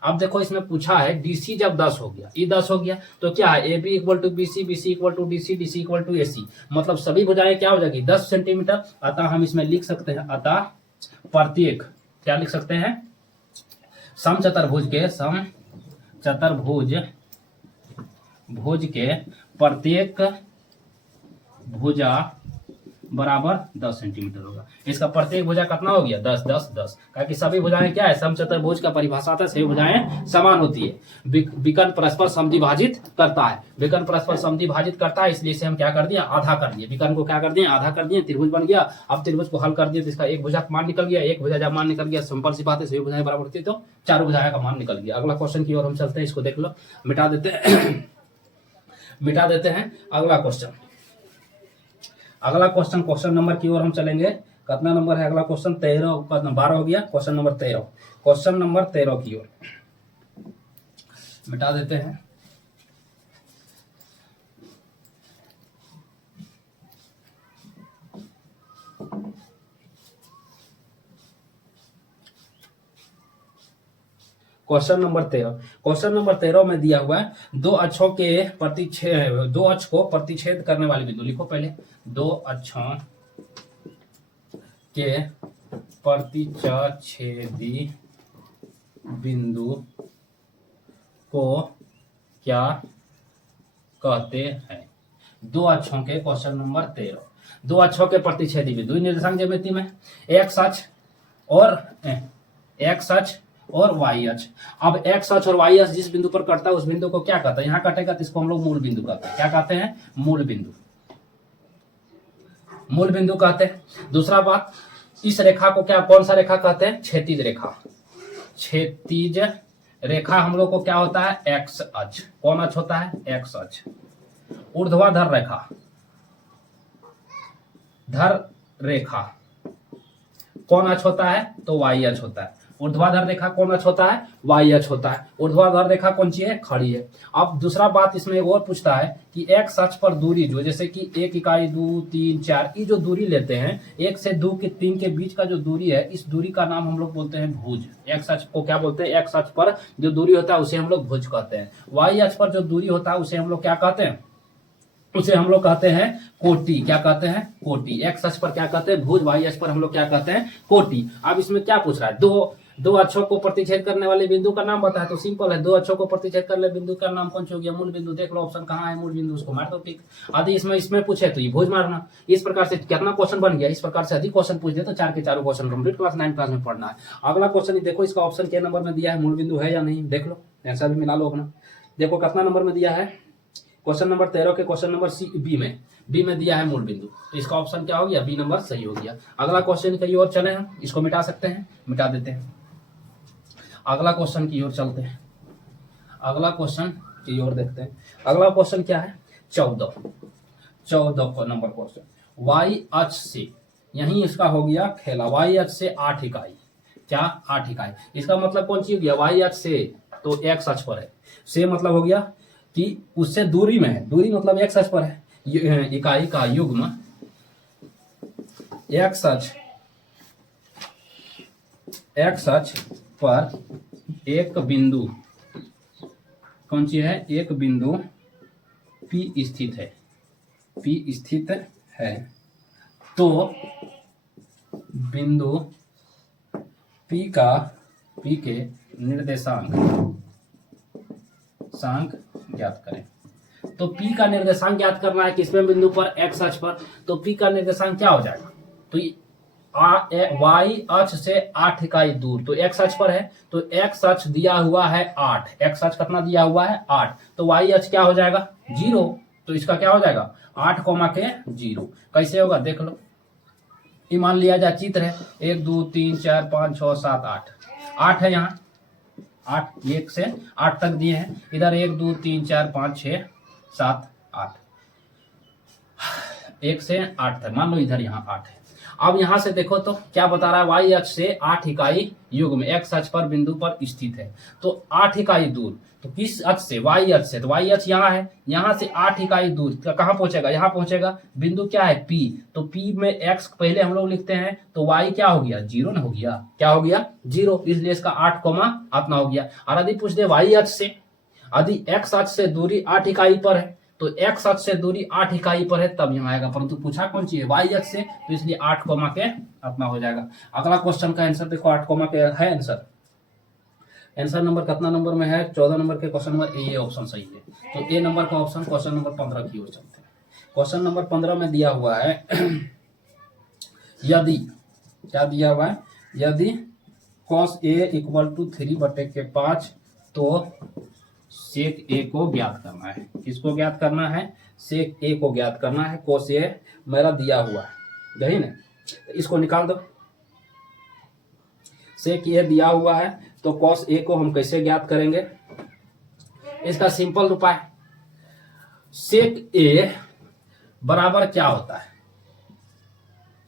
अब देखो इसमें पूछा है डीसी जब 10 हो गया, ई 10 हो गया, तो क्या है A B equal to B C, B C equal to D C, D C equal to A C, मतलब सभी भुजाएं क्या हो जाएगी 10 सेंटीमीटर। अतः हम इसमें लिख सकते हैं, अतः प्रत्येक क्या लिख सकते हैं, समचतुर्भुज के प्रत्येक भुजा बराबर 10 सेंटीमीटर होगा। इसका प्रत्येक भुजा कितना हो गया 10 10 10, क्योंकि सभी भुजाएं क्या है, समचतुर्भुज का परिभाषा था सभी भुजाएं समान होती है। विकर्ण परस्पर समद्विभाजित करता है, विकर्ण परस्पर समद्विभाजित करता है, इसलिए इसे हम क्या कर दिया, आधा कर दिए, विकर्ण को क्या कर दिए, आधा कर दिए, त्रिभुज बन गया। अब त्रिभुज को हल कर दिए तो इसका एक भुजा का मान निकल गया, एक भुजा जब मान निकल गया, सिंपल सी बात है, सभी भुजाएं बराबर होती है तो चारों भुजाएं का मान निकल गया। अगला क्वेश्चन की ओर हम चलते हैं, इसको देख लो, मिटा देते हैं मिटा देते हैं। अगला क्वेश्चन क्वेश्चन नंबर की ओर हम चलेंगे। कितना नंबर है अगला क्वेश्चन, 13, 12 हो गया, क्वेश्चन नंबर 13 की ओर मिटा देते हैं। क्वेश्चन नंबर 13 में दिया हुआ है दो अक्षों को प्रतिच्छेद करने वाले बिंदु, लिखो पहले, दो अक्षों के प्रतिच्छेदी बिंदु को क्या कहते हैं। दो अक्षों के, क्वेश्चन नंबर 13, दो अक्षों के प्रतिच्छेदी बिंदु निर्देशांक ज्यामिति में एक्स अक्ष और वाई अक्ष। अब एक्स अक्ष और वाई अक्ष जिस बिंदु पर कटता है उस बिंदु को क्या कहते हैं, यहां कटेगा तो इसको हम लोग मूल बिंदु कहते हैं। क्या कहते हैं, मूल बिंदु कहते हैं। दूसरा बात, इस रेखा को क्या, कौन सा रेखा कहते हैं, क्षैतिज रेखा। क्षैतिज रेखा हम लोग को क्या होता है, एक्स अक्ष। कौन अक्ष होता है, एक्स अक्ष। ऊर्ध्वाधर रेखा, धर रेखा कौन अक्ष होता है, तो वाई अक्ष होता है। ऊर्ध्वाधर रेखा कौन अक्ष होता है, वाई अक्ष होता है। ऊर्ध्वाधर रेखा कौन सी है, खड़ी है। अब दूसरा बात इसमें एक और पूछता है कि एक्स अक्ष पर दूरी जो, जैसे कि 1 इकाई 2 3 4 ये जो दूरी लेते हैं 1 से 2 के 3 के बीच का जो दूरी है, इस दूरी का नाम हम लोग बोलते हैं भुज। एक्स अक्ष को क्या बोलते हैं, एक्स अक्ष पर जो दूरी होता है उसे हम लोग भुज कहते हैं। वाई अक्ष पर जो दूरी होता है उसे हम लोग क्या कहते हैं, उसे हम लोग कहते हैं कोटि। क्या कहते हैं, कोटि। एक्स अक्ष पर क्या कहते हैं, भुज। वाई अक्ष पर हम लोग क्या कहते हैं, कोटि। अब इसमें क्या पूछ रहा है, दो अक्षों को प्रतिच्छेद करने वाले बिंदु का नाम बताया, तो सिंपल है, दो अक्षों को प्रतिच्छेद करने वाले बिंदु का नाम कौन सा हो गया, मूल बिंदु। देख लो ऑप्शन कहाँ है, मूल बिंदु, उसको मार दो टिक। आदि इसमें पूछे तो ये भुज मारना। इस प्रकार से कितना क्वेश्चन बन गया, इस प्रकार से अधिक क्वेश्चन पूछ दे तो 4 के 4 क्वेश्चन कंप्लीट क्लास 9 क्लास में पढ़ना है। अगला क्वेश्चन देखो, इसका ऑप्शन के नंबर में दिया है, मूल बिंदु है या नहीं, देख लो, ऐसा भी मिला लो अपना। देखो कितना नंबर में दिया है, क्वेश्चन नंबर 13 के क्वेश्चन नंबर बी में दिया है मूल बिंदु, तो इसका ऑप्शन क्या हो गया, बी नंबर सही हो गया। अगला क्वेश्चन की ओर चले हम, इसको मिटा सकते हैं, मिटा देते हैं। अगला क्वेश्चन की ओर चलते हैं, अगला क्वेश्चन की ओर देखते हैं। अगला क्वेश्चन क्या है, 14 नंबर क्वेश्चन। वाई अक्ष से, यही इसका हो गया खेला, वाई अक्ष से 8 इकाई, क्या 8 इकाई। इसका मतलब कौन सी हो गया, वाई अक्ष से तो एक्स अक्ष पर है, से मतलब हो गया कि उससे दूरी में है, दूरी मतलब एक्स अक्ष पर है, इकाई का युग्म एक्स अक्ष पर एक बिंदु कौन सी है, एक बिंदु P स्थित है, तो बिंदु P के निर्देशांक ज्ञात करें। तो P का निर्देशांक ज्ञात करना है किसमें, बिंदु पर, एक्स अक्ष पर। तो P का निर्देशांक क्या हो जाएगा, तो वाई अक्ष से 8 इकाई दूर, तो एक्स अक्ष पर है, तो एक्स अक्ष दिया हुआ है 8, एक्स अक्ष कितना दिया हुआ है 8, तो वाई अक्ष क्या हो जाएगा 0, तो इसका क्या हो जाएगा 8 के 0। कैसे होगा देख लो, ये मान लिया जाए चित्र है, 1 2 3 4 5 6 7 8 है, यहाँ 8 1 से 8 तक दिए हैं, इधर 1 2 3 4 5 6 7 8, 1 से 8 तक मान लो, इधर यहाँ 8 है। अब यहां से देखो तो क्या बता रहा है, वाई अक्ष से 8 इकाई युग्म एक्स अक्ष पर बिंदु पर स्थित है। तो 8 इकाई दूर, तो किस अक्ष से, वाई अक्ष से, तो वाई अक्ष यहाँ है, यहाँ से 8 इकाई दूर कहाँ पहुंचेगा, यहाँ पहुंचेगा। बिंदु क्या है, पी, तो पी में एक्स पहले हम लोग लिखते हैं, तो वाई क्या हो गया, 0 ना हो गया, क्या हो गया, 0, इसलिए इसका 8 कोमा अपना हो गया। और यदि पूछ दे वाई अक्ष से, यदि एक्स अक्ष से दूरी 8 इकाई पर है, तो एक्स अक्ष से दूरी 8 इकाई पर है तब यहाँ आएगा, परंतु पूछा कौन सी है, वाई अक्ष से, तो इसलिए 8 कोमा के अपना हो जाएगा। अगला क्वेश्चन का आंसर देखो, 8 कोमा के है आंसर। आंसर नंबर कितना नंबर में है, 14 नंबर के क्वेश्चन नंबर ए ऑप्शन सही है। तो ए नंबर का ऑप्शन क्वेश्चन नंबर 15 की ओर चलते हैं। क्वेश्चन नंबर 15 में दिया हुआ है यदि, क्या दिया हुआ है, यदि cos a = 3/5 तो सेक ए को ज्ञात करना है। किसको ज्ञात करना है, सेक ए को ज्ञात करना है। cos a मेरा दिया हुआ है, यही ना, तो इसको निकाल दो। सेक ए दिया हुआ है, तो cos a को हम कैसे ज्ञात करेंगे, इसका सिंपल उपाय, सेक ए बराबर क्या होता है,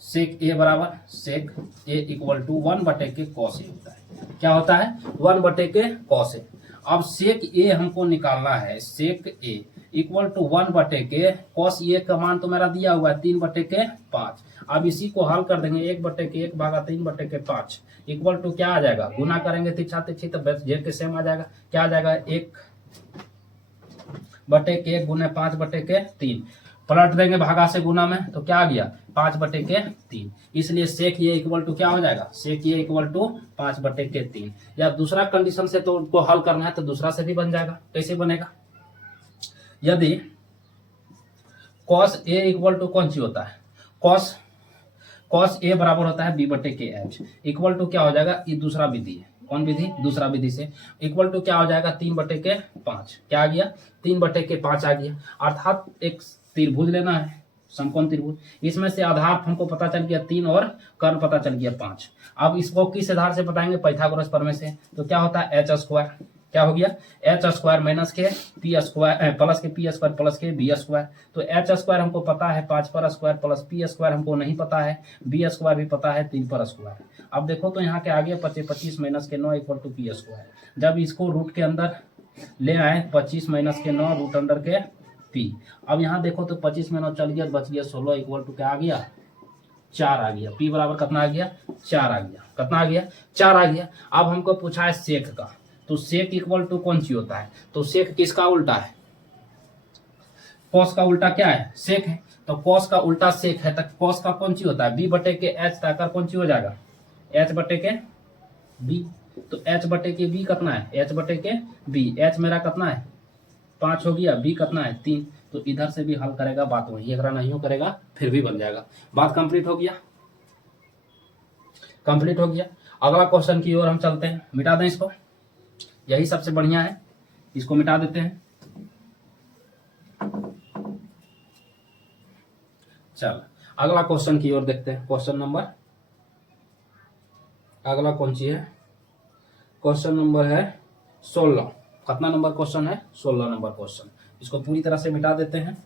सेक ए बराबर सेक ए = 1/के cos a होता है। क्या होता है, 1/के cos a। अब सेक ए हमको निकालना है, सेक ए = 1/के cos a का मान तो मेरा दिया हुआ है 3/5। अब इसी को हल कर देंगे, 1/1 भागा 3/5 इक्वल टू क्या आ जाएगा, गुना करेंगे तिरछा तिरछी तो जेड के सेम आ जाएगा। क्या आ जाएगा, 1/1 गुने 5/3, पलट देंगे भागा से गुना में, तो क्या आ गया 5/3। इसलिए सेक ये इक्वल टू क्या हो जाएगा, सेक ये = 5/3। या दूसरा कंडीशन से तो उनको हल करना है, तो दूसरा से भी बन जाएगा। कैसे बनेगा, यदि cos a = कौन सी होता है, cos a बराबर होता है b/h इक्वल टू क्या हो जाएगा, ये दूसरा विधि है, कौन विधि, दूसरा विधि से इक्वल टू क्या हो जाएगा 3/5। क्या आ गया, 3/5 आ गया। अर्थात एक त्रिभुज लेना है, समकोण त्रिभुज, इसमें से आधार हमको पता चल गया 3 और कर्ण पता चल गया 5। अब इसको किस आधार से बताएंगे, पाइथागोरस प्रमेय से। तो क्या होता है h², क्या हो गया, h² माइनस के p² प्लस के p² प्लस के b²। तो h² हमको पता है 5² प्लस p² हमको नहीं पता है, b² भी पता है 3²। अब देखो तो यहाँ के आगे 25 माइनस के 9 = p²। जब इसको रूट के अंदर ले आए, 25 माइनस के 9 रूट अंडर के p। अब यहाँ देखो तो 25 में 9 चल गया, बच गया 16 इक्वल टू क्या आ गया, 4 आ गया। p बराबर कितना आ गया, 4 आ गया। कितना आ गया, 4 आ गया। अब हमको पूछा है सेक का, तो सेक इक्वल टू कौन सी होता है, तो सेक किसका उल्टा है, कॉस का उल्टा क्या है, सेक है। तो कॉस का उल्टा सेक है, तो कॉस का कौन सी होता है, b/के h ताकर कौन सी हो जाएगा, h/के b। तो h/के b कितना है, h/के b, h मेरा कितना है 5 हो गया, b कितना है 3। तो इधर से भी हल करेगा, बात वही, अगर नहीं करेगा फिर भी बन जाएगा। बात कंप्लीट हो गया, कंप्लीट हो गया। अगला क्वेश्चन की ओर हम चलते हैं, मिटा दें इसको, यही सबसे बढ़िया है, इसको मिटा देते हैं। चल अगला क्वेश्चन की ओर देखते हैं। क्वेश्चन नंबर अगला कौन सी है, क्वेश्चन नंबर है 16। कितना नंबर क्वेश्चन है, 16 नंबर क्वेश्चन। इसको पूरी तरह से मिटा देते हैं।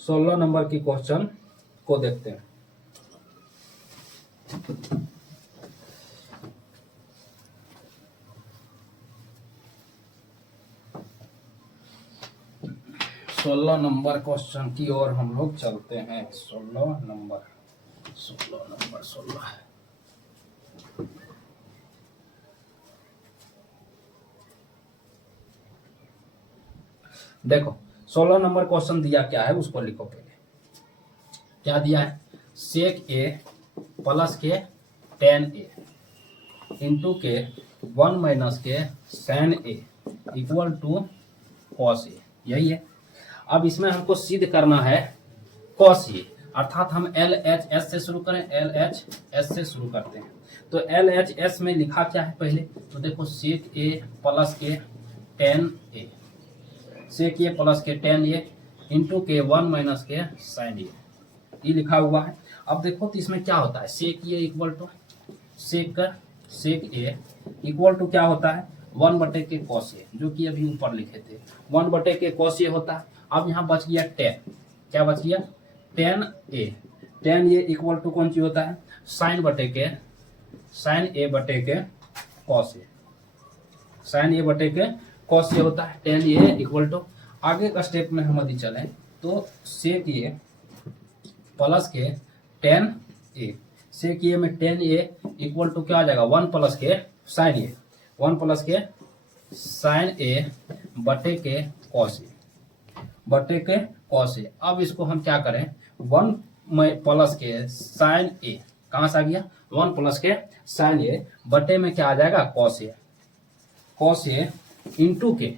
16 नंबर की क्वेश्चन को देखते हैं। सोलह नंबर क्वेश्चन की ओर हम लोग चलते हैं। 16 नंबर देखो 16 नंबर क्वेश्चन दिया क्या है, उसको लिखो पहले। क्या दिया है, सेक ए प्लस के tan a इंटू के 1 माइनस के sin a equal to cos a, यही है। अब इसमें हमको सिद्ध करना है cos a, अर्थात हम LHS से शुरू करें, LHS से शुरू करते हैं। तो LHS में लिखा क्या है पहले, तो देखो सेक a प्लस के tan a, sec a plus के tan a इंटू के 1 माइनस के sin a, ये लिखा हुआ है। अब देखो तो इसमें क्या होता है, sec A equal to sec A equal to क्या होता है 1/के cos a, जो कि अभी ऊपर लिखे थे 1/के cos a होता है। अब यहाँ बच गया tan, क्या बच गया, tan a. Tan a equal to कौन सी होता है, साइन ए बटे के कॉस ए। साइन ए बटे के कॉस ए होता है। टेन ए इक्वल टू, आगे का स्टेप में हम यदि चलें तो सेक ए प्लस के टेन ए। सेक ए में टेन ए इक्वल टू क्या आ जाएगा, 1 प्लस के साइन ए, 1 प्लस के साइन ए बटे के कॉस ए, बटे के कॉस ए। अब इसको हम क्या करें, 1 प्लस के साइन ए कहां से आ गया, 1 प्लस के साइन ए बटे में क्या आ जाएगा, cos A. Cos A into के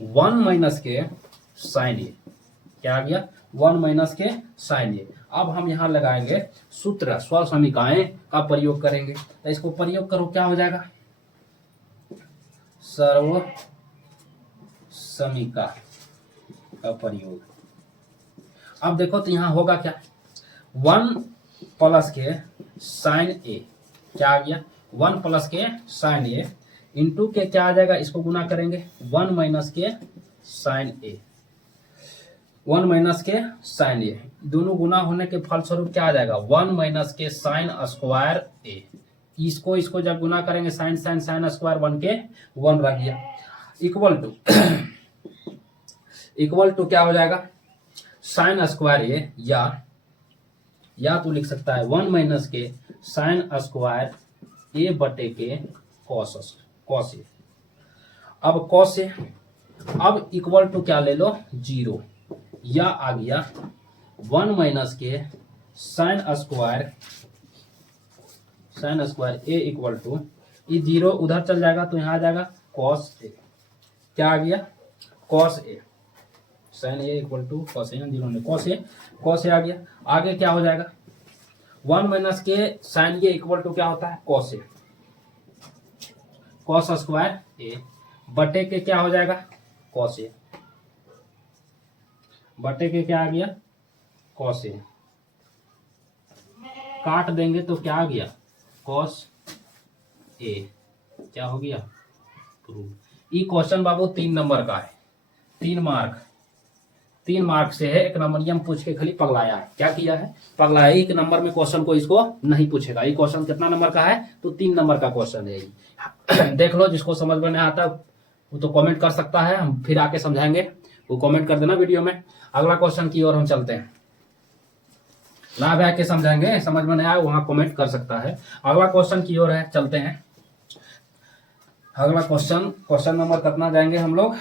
1 माइनस के साइन ए, क्या आ गया, 1 माइनस के साइन ए। अब हम यहां लगाएंगे सूत्र स्वसमीकाएं का प्रयोग करेंगे। तो इसको प्रयोग करो, क्या हो जाएगा, सर्व समीका का प्रयोग। अब देखो तो यहां होगा क्या, 1 प्लस के साइन ए, क्या आ गया, 1 प्लस के साइन ए इंटू के क्या आ जाएगा, इसको गुना करेंगे 1 माइनस के साइन ए, 1 माइनस के साइन ए, दोनों गुना होने के फलस्वरूप क्या आ जाएगा, 1 माइनस के साइन स्क्वायर ए। इसको जब गुना करेंगे साइन साइन साइन स्क्वायर 1 के 1 रह गया, इक्वल टू क्या हो जाएगा, साइन स्क्वायर ए, या तो लिख सकता है 1 माइनस के साइन स्क्वायर ए बटे के कॉस ए। अब कॉस ए, अब इक्वल टू क्या ले लो, 0, या आ गया 1 माइनस के sine square a equal to, ये 0 उधर चल जाएगा तो यहां आ जाएगा कॉस ए, क्या आ गया, cos A. Sine A equal to cos A, cos A आ गया। आगे क्या हो जाएगा, 1 माइनस के साइन ए इक्वल टू क्या होता है, कॉस ए, कॉस स्क्वायर ए बटे के क्या हो जाएगा, कॉस ए, बटे के क्या आ गया, कॉस ए। काट देंगे तो क्या आ गया, कॉस ए, क्या हो गया, प्रूव। ये क्वेश्चन बाबू 3 नंबर का है, 3 मार्क से है। एक नंबर में पूछ के खाली पगलाया है, क्या किया है, पगलाया। एक नंबर में क्वेश्चन को इसको नहीं पूछेगा। ये क्वेश्चन कितना नंबर का है, तो 3 नंबर का क्वेश्चन है ये। देख लो, जिसको समझ में नहीं आता वो तो कमेंट कर सकता है, हम फिर आके समझाएंगे, वो कमेंट कर देना वीडियो में। अगला क्वेश्चन की ओर हम चलते हैं, ना बैठ के समझाएंगे, समझ में नहीं आया वहां कमेंट कर सकता है। अगला क्वेश्चन की ओर है, चलते हैं। अगला क्वेश्चन नंबर कितना जाएंगे हम लोग,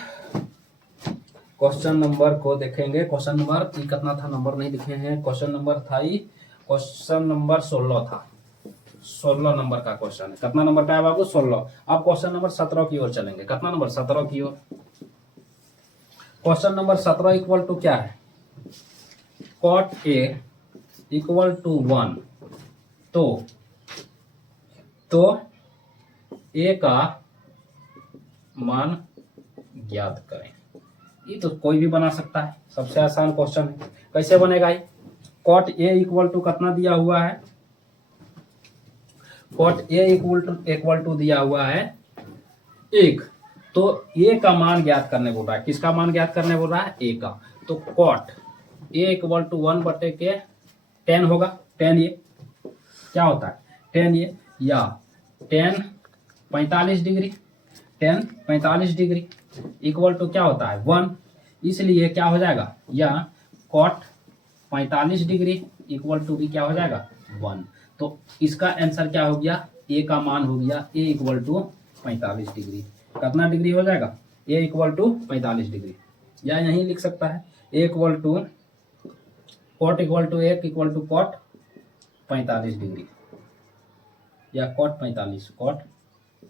क्वेश्चन नंबर को देखेंगे। क्वेश्चन नंबर कितना था, नंबर नहीं लिखे हैं। क्वेश्चन नंबर था, क्वेश्चन नंबर 16 था, 16 नंबर का क्वेश्चन है। कितना नंबर का है बाबू, 16। अब क्वेश्चन नंबर 17 की ओर चलेंगे। कितना नंबर, 17 की ओर। क्वेश्चन नंबर 17 इक्वल टू क्या है, कॉट ए इक्वल टू 1, तो ए का मान ज्ञात करें। ये तो कोई भी बना सकता है, सबसे आसान क्वेश्चन है। कैसे बनेगा ये, कॉट ए इक्वल टू कितना दिया हुआ है, कॉट ए इक्वल टू दिया हुआ है 1, तो ए का मान ज्ञात करने बोल रहा है। किसका मान ज्ञात करने बोल रहा है, ए का। तो कॉट ए इक्वल टू 1 बटे के 10 होगा। 10 ए क्या होता है, 10 ए, या 10 45 डिग्री, 10 45 डिग्री इक्वल टू क्या होता है, 1। इसलिए क्या हो जाएगा, या कॉट 45 डिग्री इक्वल टू भी क्या हो जाएगा, 1। तो इसका आंसर क्या हो गया, ए का मान हो गया ए इक्वल टू 45 डिग्री। कितना डिग्री हो जाएगा, ए इक्वल टू 45 डिग्री। या यही लिख सकता है, A equal to cot equal to एक इक्वल टू कॉट 45 डिग्री, या कॉट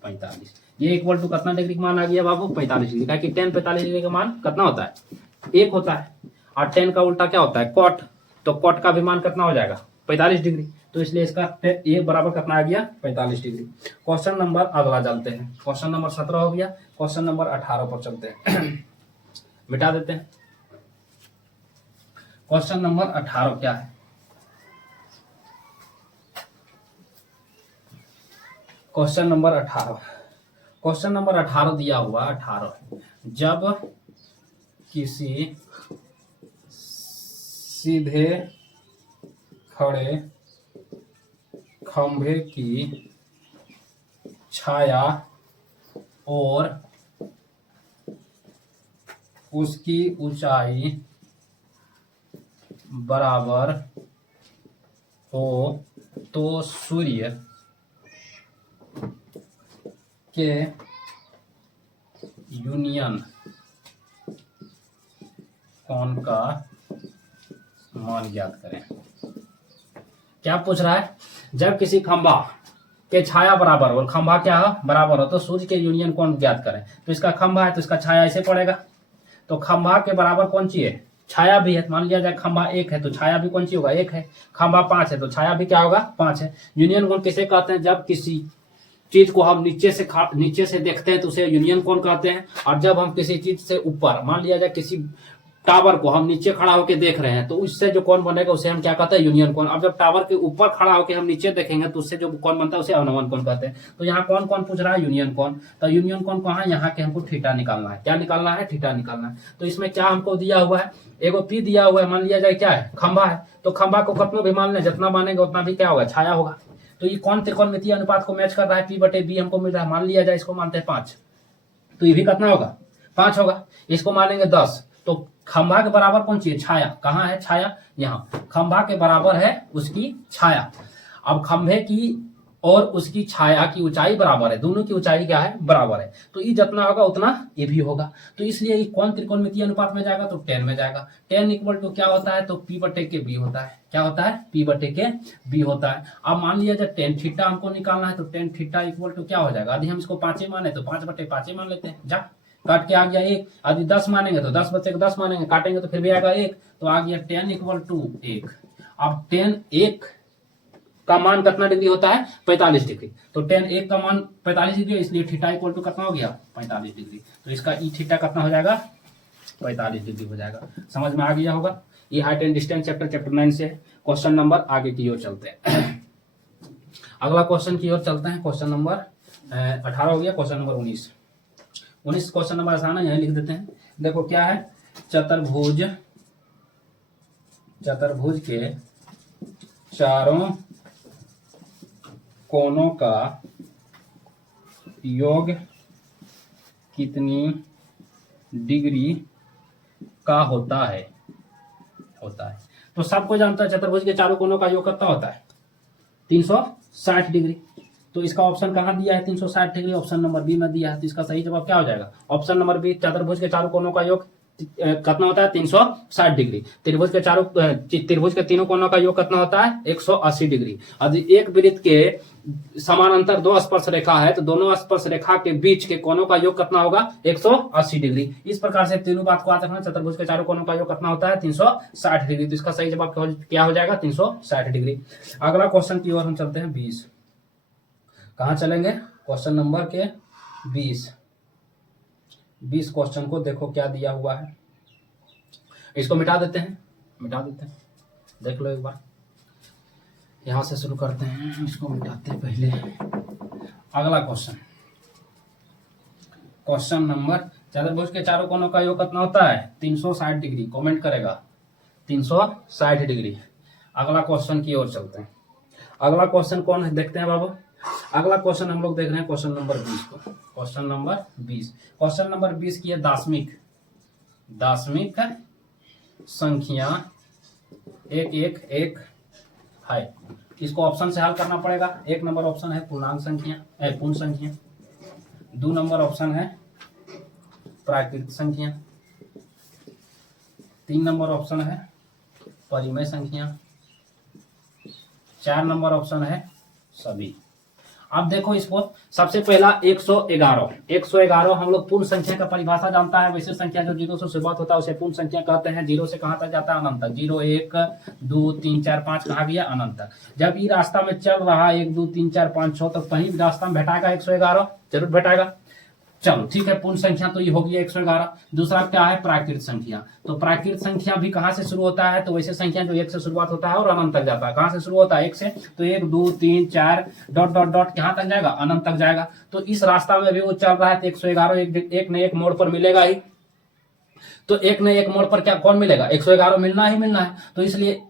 45। ये इक्वल टू कितना डिग्री का मान आ गया बाबू, 45 डिग्री। कि 10 45 डिग्री का मान कितना होता है, 1 होता है। और 10 का उल्टा क्या होता है, कॉट। तो कॉट का भी मान कितना हो जाएगा, 45 डिग्री। तो इसलिए इसका ए बराबर कितना आ गया, 45 डिग्री। क्वेश्चन नंबर अगला चलते हैं। क्वेश्चन नंबर 17 हो गया। क्वेश्चन नंबर 18 पर चलते हैं। मिटा देते हैं। क्वेश्चन नंबर 18 क्या है, क्वेश्चन नंबर 18 दिया हुआ 18, जब किसी सीधे खड़े खंभे की छाया और उसकी ऊंचाई बराबर हो तो सूर्य के यूनियन कोण का मान ज्ञात करें। क्या पूछ रहा है? जब किसी खंभा के छाया बराबर हो, खंभा क्या है? बराबर हो, तो सूर्य के यूनियन कोण ज्ञात करें। तो इसका खंभा है तो इसका छाया ऐसे पड़ेगा। तो खंभा के बराबर कौन सी है? छाया भी है। मान लिया जाए खंभा 1 है तो छाया भी कौन सी होगा? 1 है। खंभा 5 है तो छाया भी क्या होगा? 5 है। यूनियन कोण किसे कहते हैं? जब किसी चीज को हम नीचे से देखते हैं तो उसे यूनियन कोण कहते हैं। और जब हम किसी चीज से ऊपर, मान लिया जाए किसी टावर को हम नीचे खड़ा होकर देख रहे हैं तो उससे जो कोण बनेगा उसे हम क्या कहते हैं? यूनियन कोण। अब जब टावर के ऊपर खड़ा होकर हम नीचे देखेंगे तो उससे जो कोण बनता है उसे अवनमन कोण कहते हैं। तो यहाँ कौन कौन पूछ रहा है? यूनियन कोण। तो यूनियन कोण कहाँ है? यहाँ के हमको थीटा निकालना है। क्या निकालना है? थीटा निकालना है। तो इसमें क्या हमको दिया हुआ है? एगो पी दिया हुआ है। मान लिया जाए क्या है? खंभा है। तो खंभा को कितना भी मान लें, जितना मानेंगे उतना भी क्या होगा? छाया होगा। तो ये कौन त्रिकोणमितीय अनुपात को मैच कर रहा है? पी बटे बी हमको मिल रहा है। मान लिया जाए इसको मानते हैं 5, तो ये भी कितना होगा? 5 होगा। इसको मानेंगे 10, तो खंभा के बराबर कौन सी है? छाया। कहाँ है छाया? यहाँ। खंभा के बराबर है उसकी छाया। अब खंभे की और उसकी छाया की ऊंचाई बराबर है। दोनों की ऊंचाई क्या है? बराबर है। तो ये जितना होगा उतना ये भी होगा। तो इसलिए ये कौन त्रिकोणमितीय अनुपात में जाएगा? तो tan में जाएगा। tan इक्वल टू क्या होता है? तो p बटे के b होता है। क्या होता है? p बटे के b होता है। अब मान लिया जाए tan थीटा हमको निकालना है तो tan थीटा इक्वल टू क्या हो जाएगा? यदि हम इसको 5 माने तो 5 बटे 5 मान लेते हैं। जा काट के आ गया 1। यदि 10 मानेंगे तो 10 बचे 10 मानेंगे, काटेंगे तो फिर भी आएगा 1। तो आ गया tan इक्वल टू 1। अब tan 1 का मान कितना डिग्री होता है? 45 डिग्री। तो tan 1 का मान 45 डिग्री है, इसलिए थीटा इक्वल टू कितना हो गया? 45 डिग्री। तो इसका ई थीटा कितना हो जाएगा? 45 डिग्री हो जाएगा। समझ में आ गया होगा। ये हाइट एंड डिस्टेंस चैप्टर 9 से क्वेश्चन नंबर आगे की ओर चलते हैं। अगला क्वेश्चन की ओर चलते हैं। क्वेश्चन नंबर 18 हो गया। क्वेश्चन नंबर 19 क्वेश्चन नंबर आसान है, यही लिख देते हैं। देखो क्या है? चतुर्भुज के चारों कोनों का योग कितनी डिग्री का होता है? तो सबको जानता है चतुर्भुज के चारों कोनों का योग कितना होता है? 360 डिग्री। तो इसका ऑप्शन कहाँ दिया है? 360 डिग्री ऑप्शन नंबर बी में दिया है। तो इसका सही जवाब क्या हो जाएगा? Option number B. चतुर्भुज के चारों कोनों का योग कितना होता है? 360 डिग्री। त्रिभुज के तीनों कोनों का योग कितना होता है? 180 डिग्री। यदि एक वृत्त के समानांतर 2 स्पर्श रेखा है तो दोनों स्पर्श रेखा के बीच के कोनों का योग कितना होगा? 180 डिग्री। इस प्रकार से तीनों बात को याद रखना। चतुर्भुज के चारों कोनों का योग कितना होता है? 360 डिग्री। तो इसका सही जवाब क्या हो जाएगा? 360 डिग्री। अगला क्वेश्चन की ओर हम चलते हैं 20। कहाँ चलेंगे? क्वेश्चन नंबर के 20 क्वेश्चन को देखो क्या दिया हुआ है। इसको मिटा देते हैं। देख लो एक बार। यहां से शुरू करते हैं, इसको मिटाते हैं पहले। अगला क्वेश्चन नंबर, चतुर्भुज के चारों कोनों का योग कितना होता है? 360 डिग्री। कमेंट करेगा 360 डिग्री। अगला क्वेश्चन की ओर चलते हैं। अगला क्वेश्चन कौन है देखते हैं बाबू। अगला क्वेश्चन हम लोग देख रहे हैं क्वेश्चन नंबर 20 को। क्वेश्चन नंबर 20 की है दार्शनिक संख्या 111 है। इसको ऑप्शन से हल करना पड़ेगा। 1 नंबर ऑप्शन है पूर्ण संख्या। 2 नंबर ऑप्शन है प्राकृतिक संख्या। 3 नंबर ऑप्शन है परिमेय संख्या। 4 नंबर ऑप्शन है सभी। अब देखो इसको, सबसे पहला 111 हम लोग पूर्ण संख्या का परिभाषा जानता है। वैसे संख्या जो 0 से शुरुआत होता है उसे पूर्ण संख्या कहते हैं। 0 से कहां तक जाता है? अनंत तक। 0 1 2 3 4 5 कहा गया? अनंत तक। जब ये रास्ता में चल रहा है 1 2 3 4 5 6 तक कहीं भी रास्ता में भेटाएगा 111? जरूर भेटाएगा। चलो ठीक है, पूर्ण संख्या तो ये हो गया 111। दूसरा क्या है? प्राकृत संख्या। तो प्राकृत संख्या भी कहां से शुरू होता है? तो वैसे संख्या जो 1 से शुरुआत होता है और अनंत तक जाता है। कहां से शुरू होता है? 1 से। तो 1 2 3 4 ... कहां तक जाएगा? अनंत तक जाएगा। तो इस रास्ता में भी वो चल रहा है तो 111 एक न एक मोड़ पर मिलेगा ही। तो एक न एक मोड़ पर क्या कौन मिलेगा, 111 मिलना ही मिलना है। तो इसलिए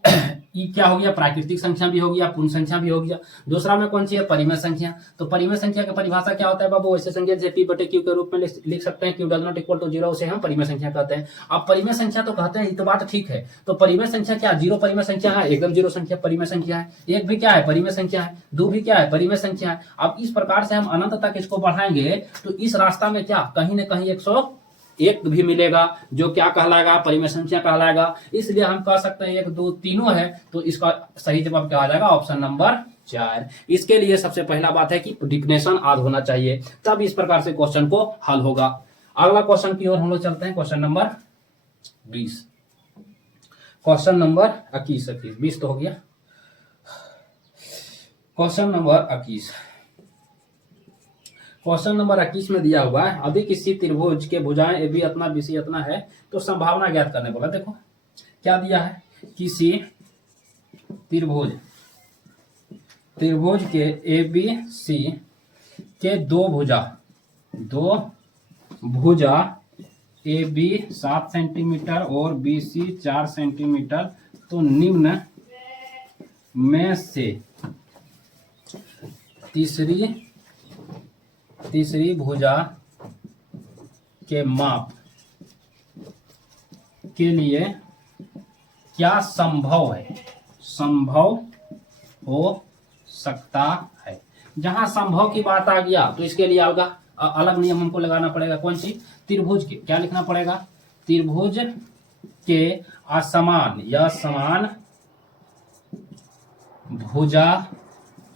ये क्या हो गया, प्राकृतिक संख्या भी हो गया, पूर्ण संख्या भी हो गया। दूसरा में कौन सी है, परिमेय संख्या। तो परिमेय संख्या की परिभाषा क्या होता है बाबू, वैसे संख्या जैसे पी बटे क्यू के रूप में लिख सकते हैं, q does not equal to 0, उसे हम परिमेय संख्या कहते हैं। अब परिमेय संख्या तो कहते हैं, ये तो बात ठीक है। तो परिमेय संख्या क्या, 0 परिमेय संख्या है, एकदम 0 संख्या परिमेय संख्या है। 1 भी क्या है, परिमेय संख्या है। 2 भी क्या है, परिमेय संख्या है। अब इस प्रकार से हम अनंत तक इसको बढ़ाएंगे तो इस रास्ता में क्या कहीं न कहीं 101 भी मिलेगा, जो क्या कहलाएगा, परिमेय संख्या कहलाएगा। इसलिए हम कह सकते हैं 1 2 तीनों है, तो इसका सही जवाब क्या आ जाएगा, ऑप्शन नंबर 4। इसके लिए सबसे पहला बात है कि डिफिनेशन आद होना चाहिए, तब इस प्रकार से क्वेश्चन को हल होगा। अगला क्वेश्चन की ओर हम लोग चलते हैं, क्वेश्चन नंबर 20। क्वेश्चन नंबर 21 तो हो गया। क्वेश्चन नंबर 21, क्वेश्चन नंबर 21 में दिया हुआ है, यदि किसी त्रिभुज के भुजाएं ए बी इतना बी सी इतना है तो संभावना ज्ञात करने बोला। देखो क्या दिया है, किसी त्रिभुज के ए बी सी के दो भुजा ए बी 7 सेंटीमीटर और बी सी 4 सेंटीमीटर, तो निम्न में से तीसरी भुजा के माप के लिए क्या संभव हो सकता है। जहां संभव की बात आ गया तो इसके लिए अलग नियम हमको लगाना पड़ेगा। कौन सी, त्रिभुज के, क्या लिखना पड़ेगा, त्रिभुज के असमान या समान भुजा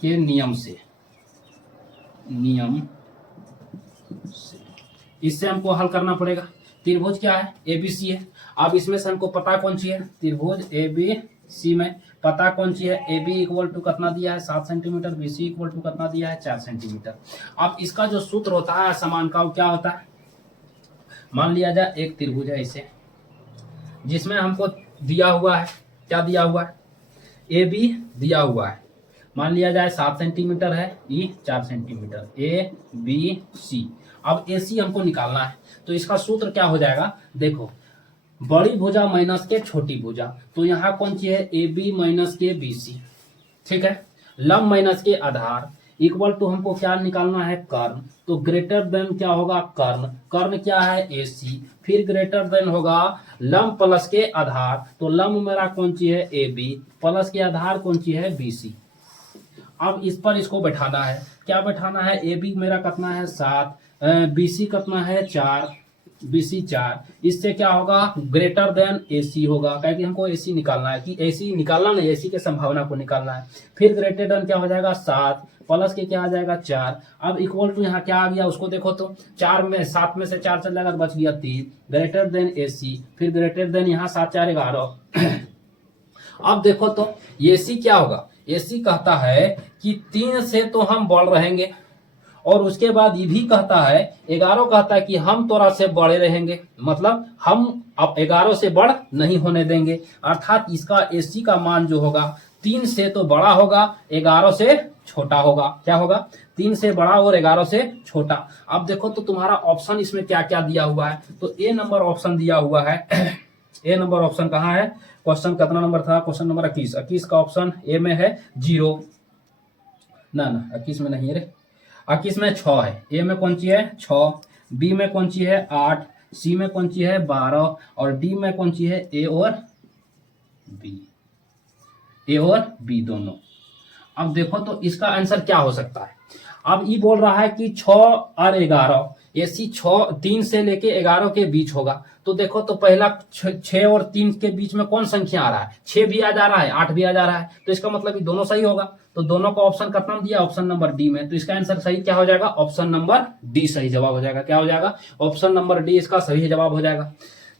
के नियम से इससे हमको हल करना पड़ेगा। त्रिभुज क्या है, एबीसी है। अब इसमें से हमको पता कौन सी है, त्रिभुज एबीसी में पता कौन सी है, ए बी इक्वल टू कितना दिया है 7 centimetre, B C equal to कितना दिया है 4 सेंटीमीटर। अब इसका जो सूत्र होता है समान का, वो क्या होता है, मान लिया जाए एक त्रिभुज है इसे, जिसमें हमको दिया हुआ है, क्या दिया हुआ है, ए बी दिया हुआ है, मान लिया जाए 7 सेंटीमीटर है, ई 4 सेंटीमीटर, ए बी सी। अब ए सी हमको निकालना है, तो इसका सूत्र क्या हो जाएगा, देखो बड़ी भुजा माइनस के छोटी भुजा, तो यहाँ कौन सी है, ए बी माइनस के बी सी, ठीक है। लंब माइनस के आधार इक्वल टू हमको क्या निकालना है, कर्ण, तो ग्रेटर देन क्या होगा, कर्ण क्या है, ए सी, फिर ग्रेटर देन होगा लंब प्लस के आधार, तो लंब मेरा कौन सी है, ए बी, प्लस के आधार कौन सी है, बी सी। अब इस पर इसको बैठाना है, क्या बैठाना है, ए बी मेरा कितना है 7, बी सी कितना है 4, बी सी 4, इससे क्या होगा, ग्रेटर देन ए सी होगा, क्योंकि हमको ए सी निकालना है, कि ए सी निकालना नहीं, ए सी के संभावना को निकालना है। फिर ग्रेटर देन क्या हो जाएगा 7, प्लस के क्या आ जाएगा 4। अब इक्वल टू यहाँ क्या आ गया उसको देखो, तो 7 में से 4 चल जाएगा, बच गया 3, ग्रेटर देन ए सी, फिर ग्रेटर देन यहाँ 7 4 11। अब देखो तो ए सी क्या होगा, एसी कहता है कि 3 से तो हम बढ़ रहेंगे, और उसके बाद ये भी कहता है 11 कहता है कि हम तोरा से बड़े रहेंगे, मतलब हम अब 11 से बढ़ नहीं होने देंगे। अर्थात इसका एसी का मान जो होगा 3 से तो बड़ा होगा, 11 से छोटा होगा। क्या होगा, 3 से बड़ा और 11 से छोटा। अब देखो तो तुम्हारा ऑप्शन इसमें क्या क्या दिया हुआ है, तो ए नंबर ऑप्शन दिया हुआ है। ए नंबर ऑप्शन कहाँ है, क्वेश्चन कितना नंबर था, क्वेश्चन नंबर 21 का ऑप्शन ए में है 0, ना 21 में नहीं है रे, 21 में 6 है, ए में कौन सी है 6, बी में कौन सी है 8, सी में कौन सी है 12, और डी में कौन सी है ए और बी दोनों। अब देखो तो इसका आंसर क्या हो सकता है। अब ये बोल रहा है कि 6 और 11, एसी 3 से लेके 11 के बीच होगा, तो देखो तो पहला 6 और 3 के बीच में कौन संख्या आ रहा है, 6 भी आ जा रहा है, 8 भी आ जा रहा है, तो इसका मतलब ये दोनों सही होगा। तो दोनों का ऑप्शन कितना दिया, ऑप्शन नंबर डी में, तो इसका आंसर सही क्या हो जाएगा, ऑप्शन नंबर डी सही जवाब हो जाएगा। क्या हो जाएगा, ऑप्शन नंबर डी इसका सही जवाब हो जाएगा।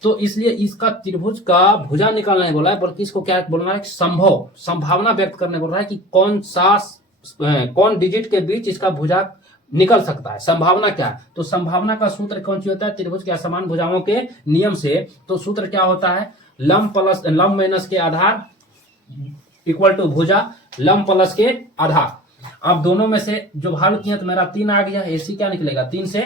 तो इसलिए इसका त्रिभुज का भुजा निकालना बोला है, बल्कि इसको क्या बोलना है, संभावना व्यक्त करने बोल रहा है कि कौन डिजिट के बीच इसका भुजा निकल सकता है, संभावना क्या है। तो संभावना का सूत्र कौन सी होता है, त्रिभुज के असमान भुजाओं के नियम से। तो सूत्र क्या होता है, लंब माइनस के आधार इक्वल टू भुजा लंब प्लस के आधार। अब दोनों में से जो हल किया तो मेरा 3 आ गया, एसी क्या निकलेगा 3 से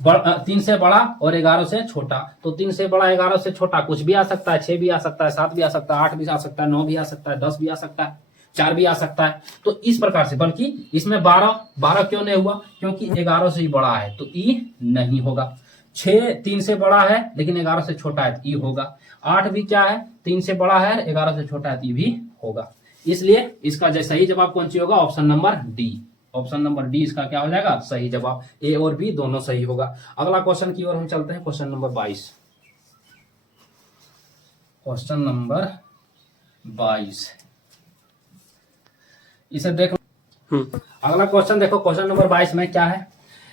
3 से बड़ा और 11 से छोटा। तो 3 से बड़ा 11 से छोटा कुछ भी आ सकता है, 6 भी आ सकता है, 7 भी आ सकता है, 8 भी आ सकता है, 9 भी आ सकता है, 10 भी आ सकता है, 4 भी आ सकता है। तो इस प्रकार से, बल्कि इसमें 12 क्यों नहीं हुआ, क्योंकि 11 से ही बड़ा है तो ई नहीं होगा। 6 3 से बड़ा है लेकिन 11 से छोटा है तो ई होगा। 8 भी क्या है, 3 से बड़ा है 11 से छोटा है तो ई भी होगा। इसलिए इसका जो सही जवाब कौन सी होगा, option number D. Option number D इसका क्या हो जाएगा, सही जवाब। ए और बी दोनों सही होगा। अगला क्वेश्चन की ओर हम चलते हैं, क्वेश्चन नंबर 22। क्वेश्चन नंबर 22 इसे देख। अगला क्वेश्चन देखो, क्वेश्चन नंबर 22 में क्या है,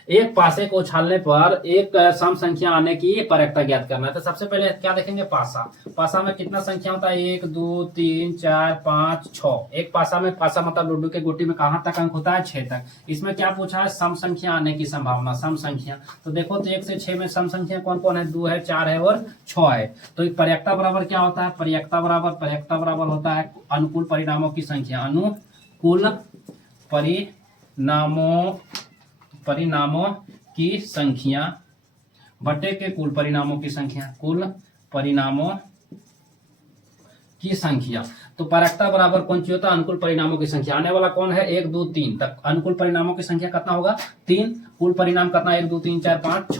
एक पासे को उछालने पर एक सम संख्या आने की परखता ज्ञात करना है। तो सबसे पहले क्या देखेंगे, पासा। पासा में कितना संख्या होता है, 1 2 3 4 5 6। एक पासा में, पासा मतलब लूडो के गोटी में कहां तक अंक होता है, 6 तक। इसमें क्या पूछा है, सम संख्या आने की संभावना, सम संख्या। तो देखो तो 1 से 6 में सम संख्या कौन कौन है, 2 है, 4 है और 6 है। तो पर्याप्ता बराबर क्या होता है, पर्याप्ता बराबर होता है अनुकूल परिणामों की संख्या, अनुकूल परिणामों की संख्या बटे के कुल परिणामों की संख्या, कुल परिणामों की संख्या। तो परक्ता बराबर कौन सी होता है, अनुकूल परिणामों की संख्या। आने वाला कौन है, 1 2 3 तक। अनुकूल परिणामों की संख्या कितना होगा, 3। कुल परिणाम कितना, 1 2 3 4 5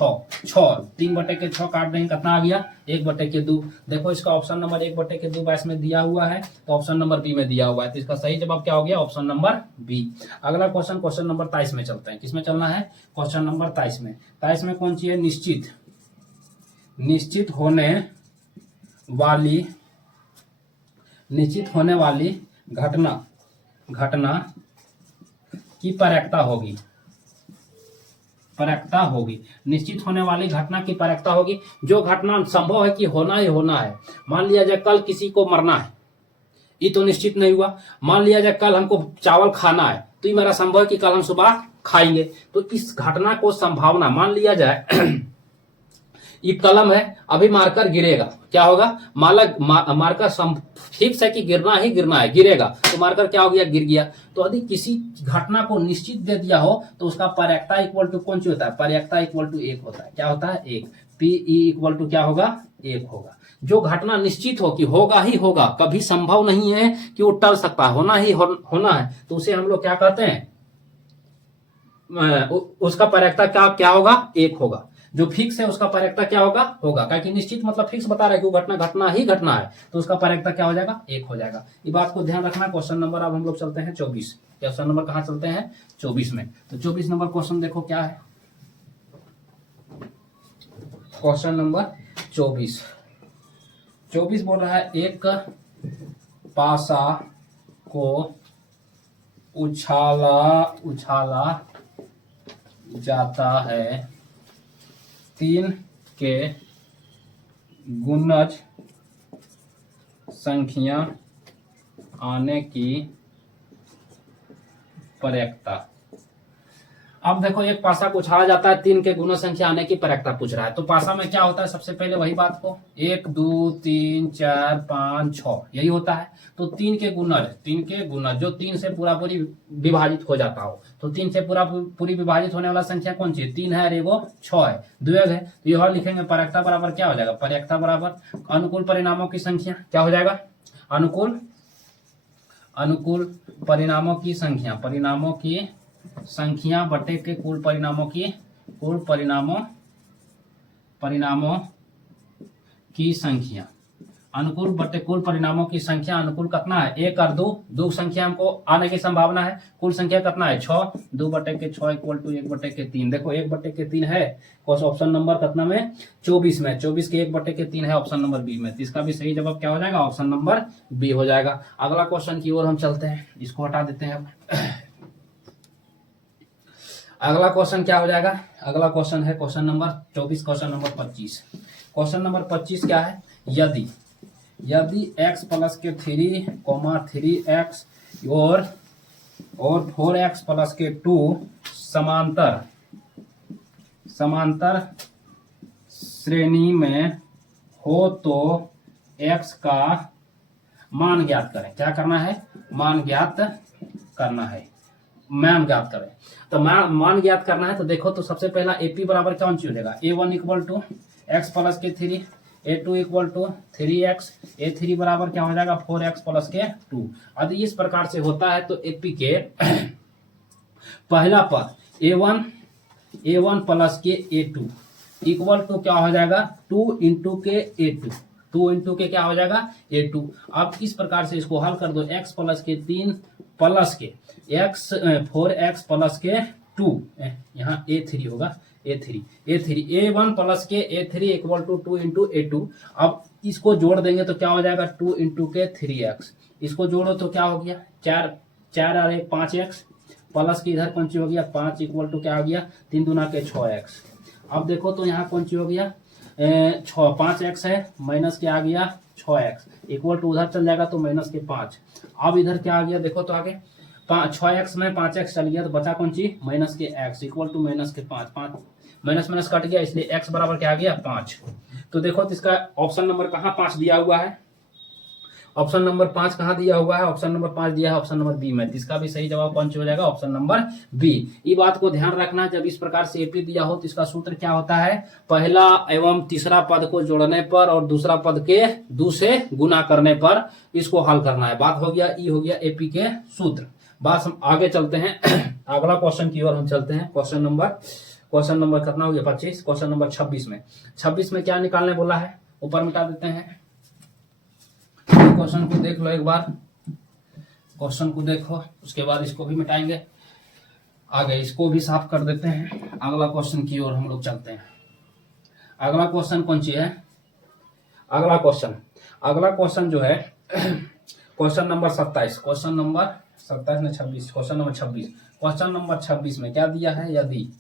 6। 3 बटे के 6 काट देंगे, कितना आ गया, 1 बटे के 2। देखो इसका ऑप्शन नंबर 1 बटे के 2 22 में दिया हुआ है, तो ऑप्शन नंबर बी में दिया हुआ है। तो इसका सही जवाब क्या हो गया, ऑप्शन नंबर बी। अगला क्वेश्चन, क्वेश्चन नंबर 23 में चलते हैं। किसमें चलना है, क्वेश्चन नंबर 23 में। 23 में कौन सी है, निश्चित होने वाली घटना की परक्ता होगी। निश्चित होने वाली घटना की परक्ता होगी, जो घटना संभव है कि होना ही होना है। मान लिया जाए कल किसी को मरना है, ये तो निश्चित नहीं हुआ। मान लिया जाए कल हमको चावल खाना है, तो ये मेरा संभव है कि कल हम सुबह खाएंगे। तो इस घटना को संभावना, मान लिया जाए ये कलम है, अभी मारकर गिरेगा, क्या होगा, मारकर फिक्स है कि गिरना ही गिरना है, गिरेगा तो मारकर क्या हो गया, गिर गया। तो यदि किसी घटना को निश्चित दे दिया हो तो उसका पर्याप्ता इक्वल टू कौन सी होता है, पर्याप्ता इक्वल टू 1 होता है। क्या होता है, 1। पीई इक्वल टू क्या होगा, 1 होगा। जो घटना निश्चित हो कि होगा ही होगा, कभी संभव नहीं है कि वो टल सकता है, होना ही होना है, तो उसे हम लोग क्या कहते हैं, उसका पर्याप्ता क्या होगा, 1 होगा। जो फिक्स है उसका पर्याप्ता क्या होगा, क्योंकि निश्चित मतलब फिक्स बता रहा है कि वो घटना ही घटना है, तो उसका पर्याप्ता क्या हो जाएगा, 1 हो जाएगा। ये बात को ध्यान रखना। क्वेश्चन नंबर अब हम लोग चलते हैं 24। क्वेश्चन नंबर कहां चलते हैं, 24 में। तो 24 नंबर क्वेश्चन देखो क्या है, क्वेश्चन नंबर 24 बोल रहा है, एक पासा को उछाला जाता है, 3 के गुणज संख्या आने की पर्याप्ता। अब देखो एक पासा को उछाला जाता है, 3 के गुणज संख्या आने की पर्याप्ता पूछ रहा है। तो पासा में क्या होता है, सबसे पहले वही बात को 1 2 3 4 5 6 यही होता है। तो 3 के गुणज जो 3 से पूरी विभाजित हो जाता हो, तो 3 से पूरी विभाजित होने वाला संख्या कौन सी है, 3 है और एगो 6 है, द्विघ है। तो यह लिखेंगे पर्याप्ता बराबर क्या हो जाएगा, पर्याप्ता बराबर अनुकूल परिणामों की संख्या, क्या हो जाएगा, अनुकूल परिणामों की संख्या बटे के कुल परिणामों की संख्या। अनुकूल बटे कुल परिणामों की संख्या, अनुकूल कितना है, 1 और 2 संख्या हमको आने की संभावना है। कुल संख्या कितना है, 6। 2 बटे के 6 इक्वल टू 1 बटे के 3। देखो 1 बटे के 3 है ऑप्शन नंबर कितना में, 24 में। 24 के 1 बटे के 3 है ऑप्शन नंबर बी में। तो इसका भी सही जवाब क्या हो जाएगा, ऑप्शन नंबर बी हो जाएगा। अगला क्वेश्चन की ओर हम चलते हैं, इसको हटा देते हैं। अगला क्वेश्चन क्या हो जाएगा, अगला क्वेश्चन है question number 24, question number 25। Question number 25 क्या है, यदि x प्लस के 3x और 4x प्लस के 2 समांतर श्रेणी में हो तो x का मान ज्ञात करें। क्या करना है, मान ज्ञात करना है। मान ज्ञात करें। तो मान ज्ञात करना है तो देखो, तो सबसे पहला AP बराबर कौन सी हो जाएगा, A1 equal to x plus के 3, A2 equal to 3x, A3 बराबर क्या हो जाएगा 4x प्लस के 2। यदि इस प्रकार से होता है तो AP के पहला पद A1 प्लस के A2 इक्वल टू क्या हो जाएगा 2 इंटू के A2, 2 इंटू के क्या हो जाएगा A2। अब इस प्रकार से इसको हल कर दो, x प्लस के 3 प्लस के 4x प्लस के 2, यहाँ A3 होगा, A3 A1 प्लस के A3 equal to 2 into A2। अब इसको जोड़ देंगे तो क्या हो जाएगा 2 इंटू के 3x, इसको जोड़ो तो क्या हो गया 4 और 1 5x प्लस की इधर कौन सी हो गया 5 इक्वल टू क्या हो गया 3 दूना के 6x। अब देखो तो यहाँ कौन सी हो गया 5x है माइनस के आ गया 6x इक्वल टू उधर चल जाएगा तो माइनस के 5। अब इधर क्या आ गया देखो तो आगे 6x में 5x चल गया तो बचा कौन सी माइनस के x इक्वल टू माइनस के 5 माइनस माइनस कट गया इसलिए x बराबर क्या आ गया 5। तो देखो तो इसका ऑप्शन नंबर कहाँ 5 दिया हुआ है, ऑप्शन नंबर 5 कहाँ दिया हुआ है, ऑप्शन नंबर 5 दिया है ऑप्शन नंबर बी में। इसका भी सही जवाब कौन सा हो जाएगा ऑप्शन नंबर बी। ये बात को ध्यान रखना, जब इस प्रकार से AP दिया हो तो इसका सूत्र क्या होता है, पहला एवं तीसरा पद को जोड़ने पर और दूसरा पद के 2 से गुना करने पर इसको हल करना है। बात हो गया, ई हो गया AP के सूत्र। बात हम आगे चलते हैं अगला क्वेश्चन की ओर हम चलते हैं। क्वेश्चन नंबर कितना हो गया 25, क्वेश्चन नंबर 26 में क्या निकालने बोला है, ऊपर मिटा देते हैं। क्वेश्चन को देख लो एक बार, क्वेश्चन को देखो उसके बाद इसको भी मिटाएंगे, आगे इसको भी साफ कर देते हैं। अगला क्वेश्चन की ओर हम लोग चलते हैं। अगला क्वेश्चन कौन सी है, अगला क्वेश्चन जो है क्वेश्चन नंबर 27, क्वेश्चन नंबर 27 में 26, क्वेश्चन नंबर 26 में क्या दिया है, यदि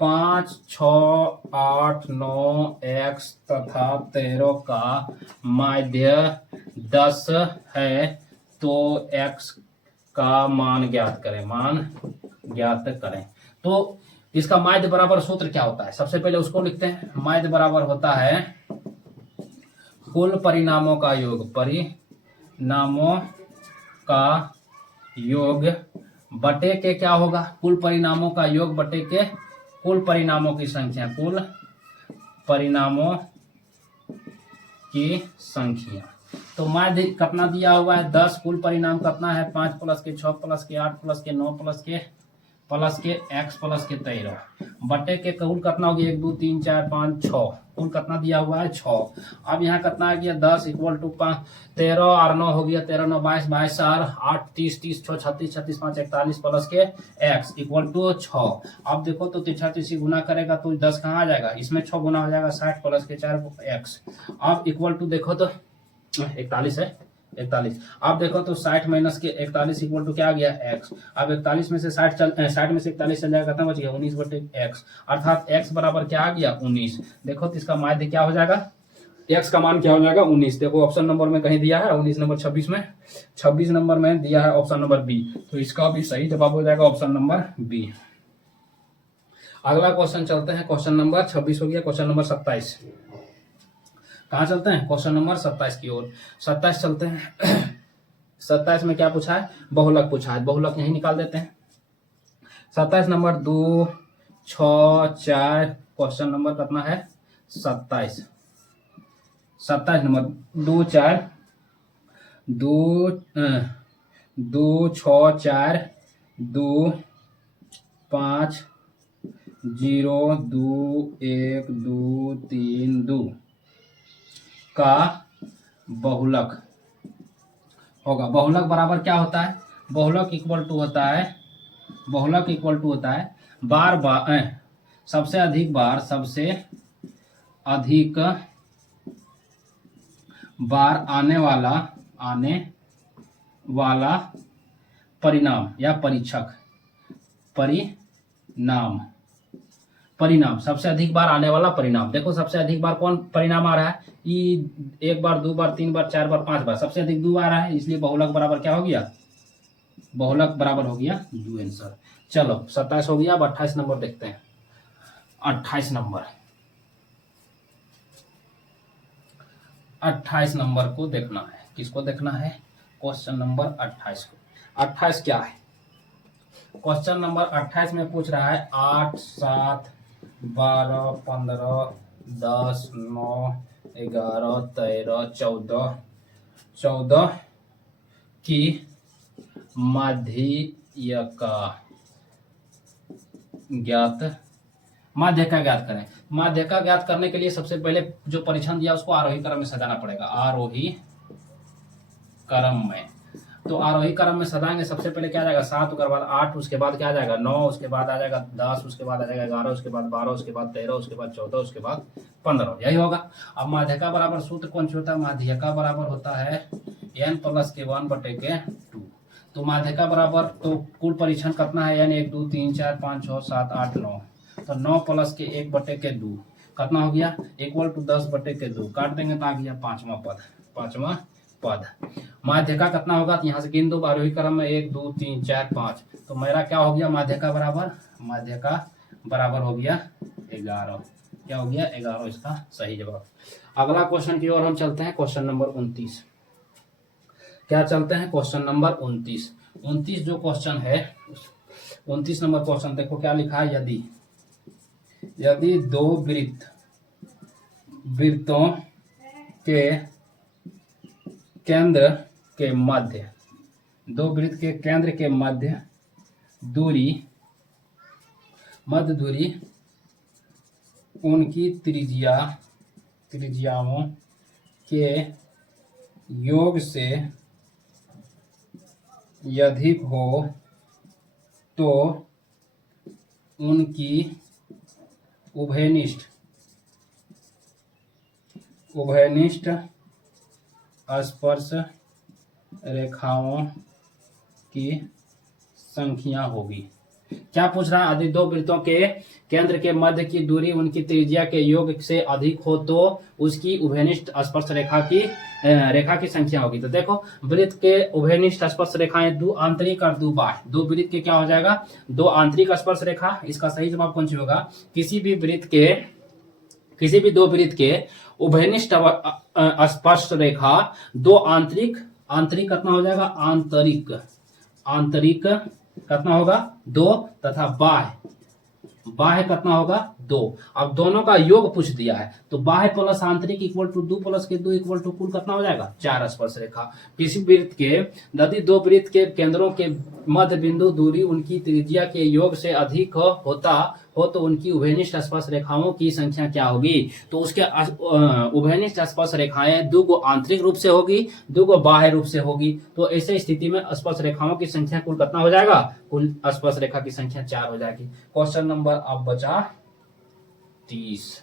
5, 6, 8, 9 x तथा 13 का माध्य 10 है तो x का मान ज्ञात करें। तो इसका माध्य बराबर सूत्र क्या होता है, सबसे पहले उसको लिखते हैं। माध्य बराबर होता है कुल परिणामों का योग बटे के क्या होगा, कुल परिणामों का योग बटे के कुल परिणामों की संख्या, तो माध्य कितना दिया हुआ है 10, कुल परिणाम कितना है 5 प्लस के 6 प्लस के 8 प्लस के 9 प्लस के x प्लस के 13 बटे के कुल कितना हो गया 1 2 3 4 5 6, कुल कितना दिया हुआ है 6। अब यहाँ कितना आ गया 10 इक्वल टू 13 और 9 हो गया 13 9 22 22 और 8 30 30 6 36 36 5 41 प्लस के x इक्वल टू 6। अब देखो तो 36 गुना करेगा तो 10 कहाँ आ जाएगा, इसमें 6 गुना हो जाएगा 60 प्लस के 4x। अब इक्वल टू देखो तो 41 है 41। अब देखो तो 60 माइनस के 41 इक्वल टू क्या आ गया x। अब 41 में से 60 में से 41 चल जाएगा, कितना बच गया 19 बटे x, अर्थात x बराबर क्या आ गया 19। देखो तो इसका माध्य क्या हो जाएगा, x का मान क्या हो जाएगा 19। देखो ऑप्शन नंबर में कहीं दिया है 19 नंबर 26 नंबर में दिया है ऑप्शन नंबर बी, तो इसका भी सही जवाब हो जाएगा ऑप्शन नंबर बी। अगला क्वेश्चन चलते हैं, क्वेश्चन नंबर 26 हो गया, क्वेश्चन नंबर 27 कहाँ चलते हैं, क्वेश्चन नंबर 27 की ओर 27 चलते हैं। 27 में क्या पूछा है, बहुलक पूछा है, बहुलक यही निकाल देते हैं। 27 नंबर 2 6 4, क्वेश्चन नंबर कितना है 27 नंबर 2 4 2 6 4 2 5 0 2 1 2 3 2 का बहुलक होगा। बहुलक बराबर क्या होता है, बहुलक इक्वल टू होता है सबसे अधिक बार आने वाला परिणाम या परिणाम सबसे अधिक बार आने वाला परिणाम। देखो सबसे अधिक बार कौन परिणाम आ रहा है, ये 1 बार 2 बार 3 बार 4 बार 5 बार, सबसे अधिक 2 आ रहा है, इसलिए बहुलक बराबर क्या हो गया, बहुलक बराबर हो गया 2 आंसर। चलो 27 हो गया। अब 28 नंबर देखते हैं। 28 नंबर को देखना है, किसको देखना है, क्वेश्चन नंबर 28 को। 28 क्या है, क्वेश्चन नंबर 28 में पूछ रहा है 8, 7, 12, 15, 10, 9, 11, 13, 14 की माध्यिका ज्ञात करें। माध्यिका ज्ञात करने के लिए सबसे पहले जो परीक्षण दिया उसको आरोही क्रम में सजाना पड़ेगा। आरोही क्रम में, तो आरोही क्रम में सजाएंगे। सबसे पहले क्या आ जाएगा 7, उसके बाद 8, उसके बाद क्या आ जाएगा 9, उसके बाद आ जाएगा 10, उसके बाद आ जाएगा 11, उसके बाद 12, उसके बाद 13, उसके बाद 14, उसके बाद 15, यही होगा। अब माध्यिका बराबर सूत्र कौन सी होता है? माध्यिका बराबर होता है n+k1/2। तो माध्यिका बराबर, तो कुल परीक्षण कितना है n 1 2 3 4 5 6 7 8 9, तो 9 + के 1/2 कितना हो गया =10/2। काट देंगे तो आ गया पांचवा पद। माध्यिका कितना होगा? तो यहाँ से गिन दो आरोही क्रम में 1 2 3 4 5, तो मेरा क्या हो गया माध्यिका बराबर हो गया 11। क्या हो गया 11 इसका सही जवाब। अगला क्वेश्चन की ओर हम चलते हैं, क्वेश्चन नंबर 29। क्या चलते हैं? क्वेश्चन नंबर 29 जो क्वेश्चन है 29 नंबर क्वेश्चन देखो क्या लिखा है। यदि दो वृत्तों के केंद्र के मध्य, दो वृत्त के केंद्र के मध्य दूरी उनकी त्रिज्याओं के योग से अधिक हो तो उनकी उभयनिष्ठ स्पर्श रेखाओं की संख्या होगी। क्या पूछ रहा है? यदि दो वृत्तों के केंद्र के मध्य की दूरी उनकी त्रिज्या के योग से अधिक हो तो उसकी उभयनिष्ठ स्पर्श रेखा की संख्या होगी। तो देखो वृत्त के उभयनिष्ठ स्पर्श रेखाएं दो आंतरिक और दो बाह्य, दो वृत्त के क्या हो जाएगा? दो आंतरिक स्पर्श रेखा। इसका सही जवाब कौन सी होगा? किसी भी दो वृत्त के उभयनिष्ठ स्पर्श रेखा दो आंतरिक कितना हो जाएगा? आंतरिक कितना होगा? 2, तथा बाह्य कितना होगा? 2। अब दोनों का योग पूछ दिया है, तो बाह्य प्लस आंतरिक = 2 + के 2 = कुल कितना हो जाएगा? 4 स्पर्श रेखा। किसी वृत्त के यदि दो वृत्त के केंद्रों के मध्य बिंदु दूरी उनकी त्रिज्या के योग से अधिक हो तो उनकी उभयनिष्ठ स्पर्श रेखाओं की संख्या क्या होगी? तो उसके उभयनिष्ठ स्पर्श रेखाएं 2 आंतरिक रूप से होगी, 2 बाह्य रूप से होगी। तो ऐसे स्थिति में स्पर्श रेखाओं की संख्या कुल कितना हो जाएगा? कुल स्पर्श रेखा की संख्या 4 हो जाएगी। क्वेश्चन नंबर अब बचा 30।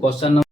क्वेश्चन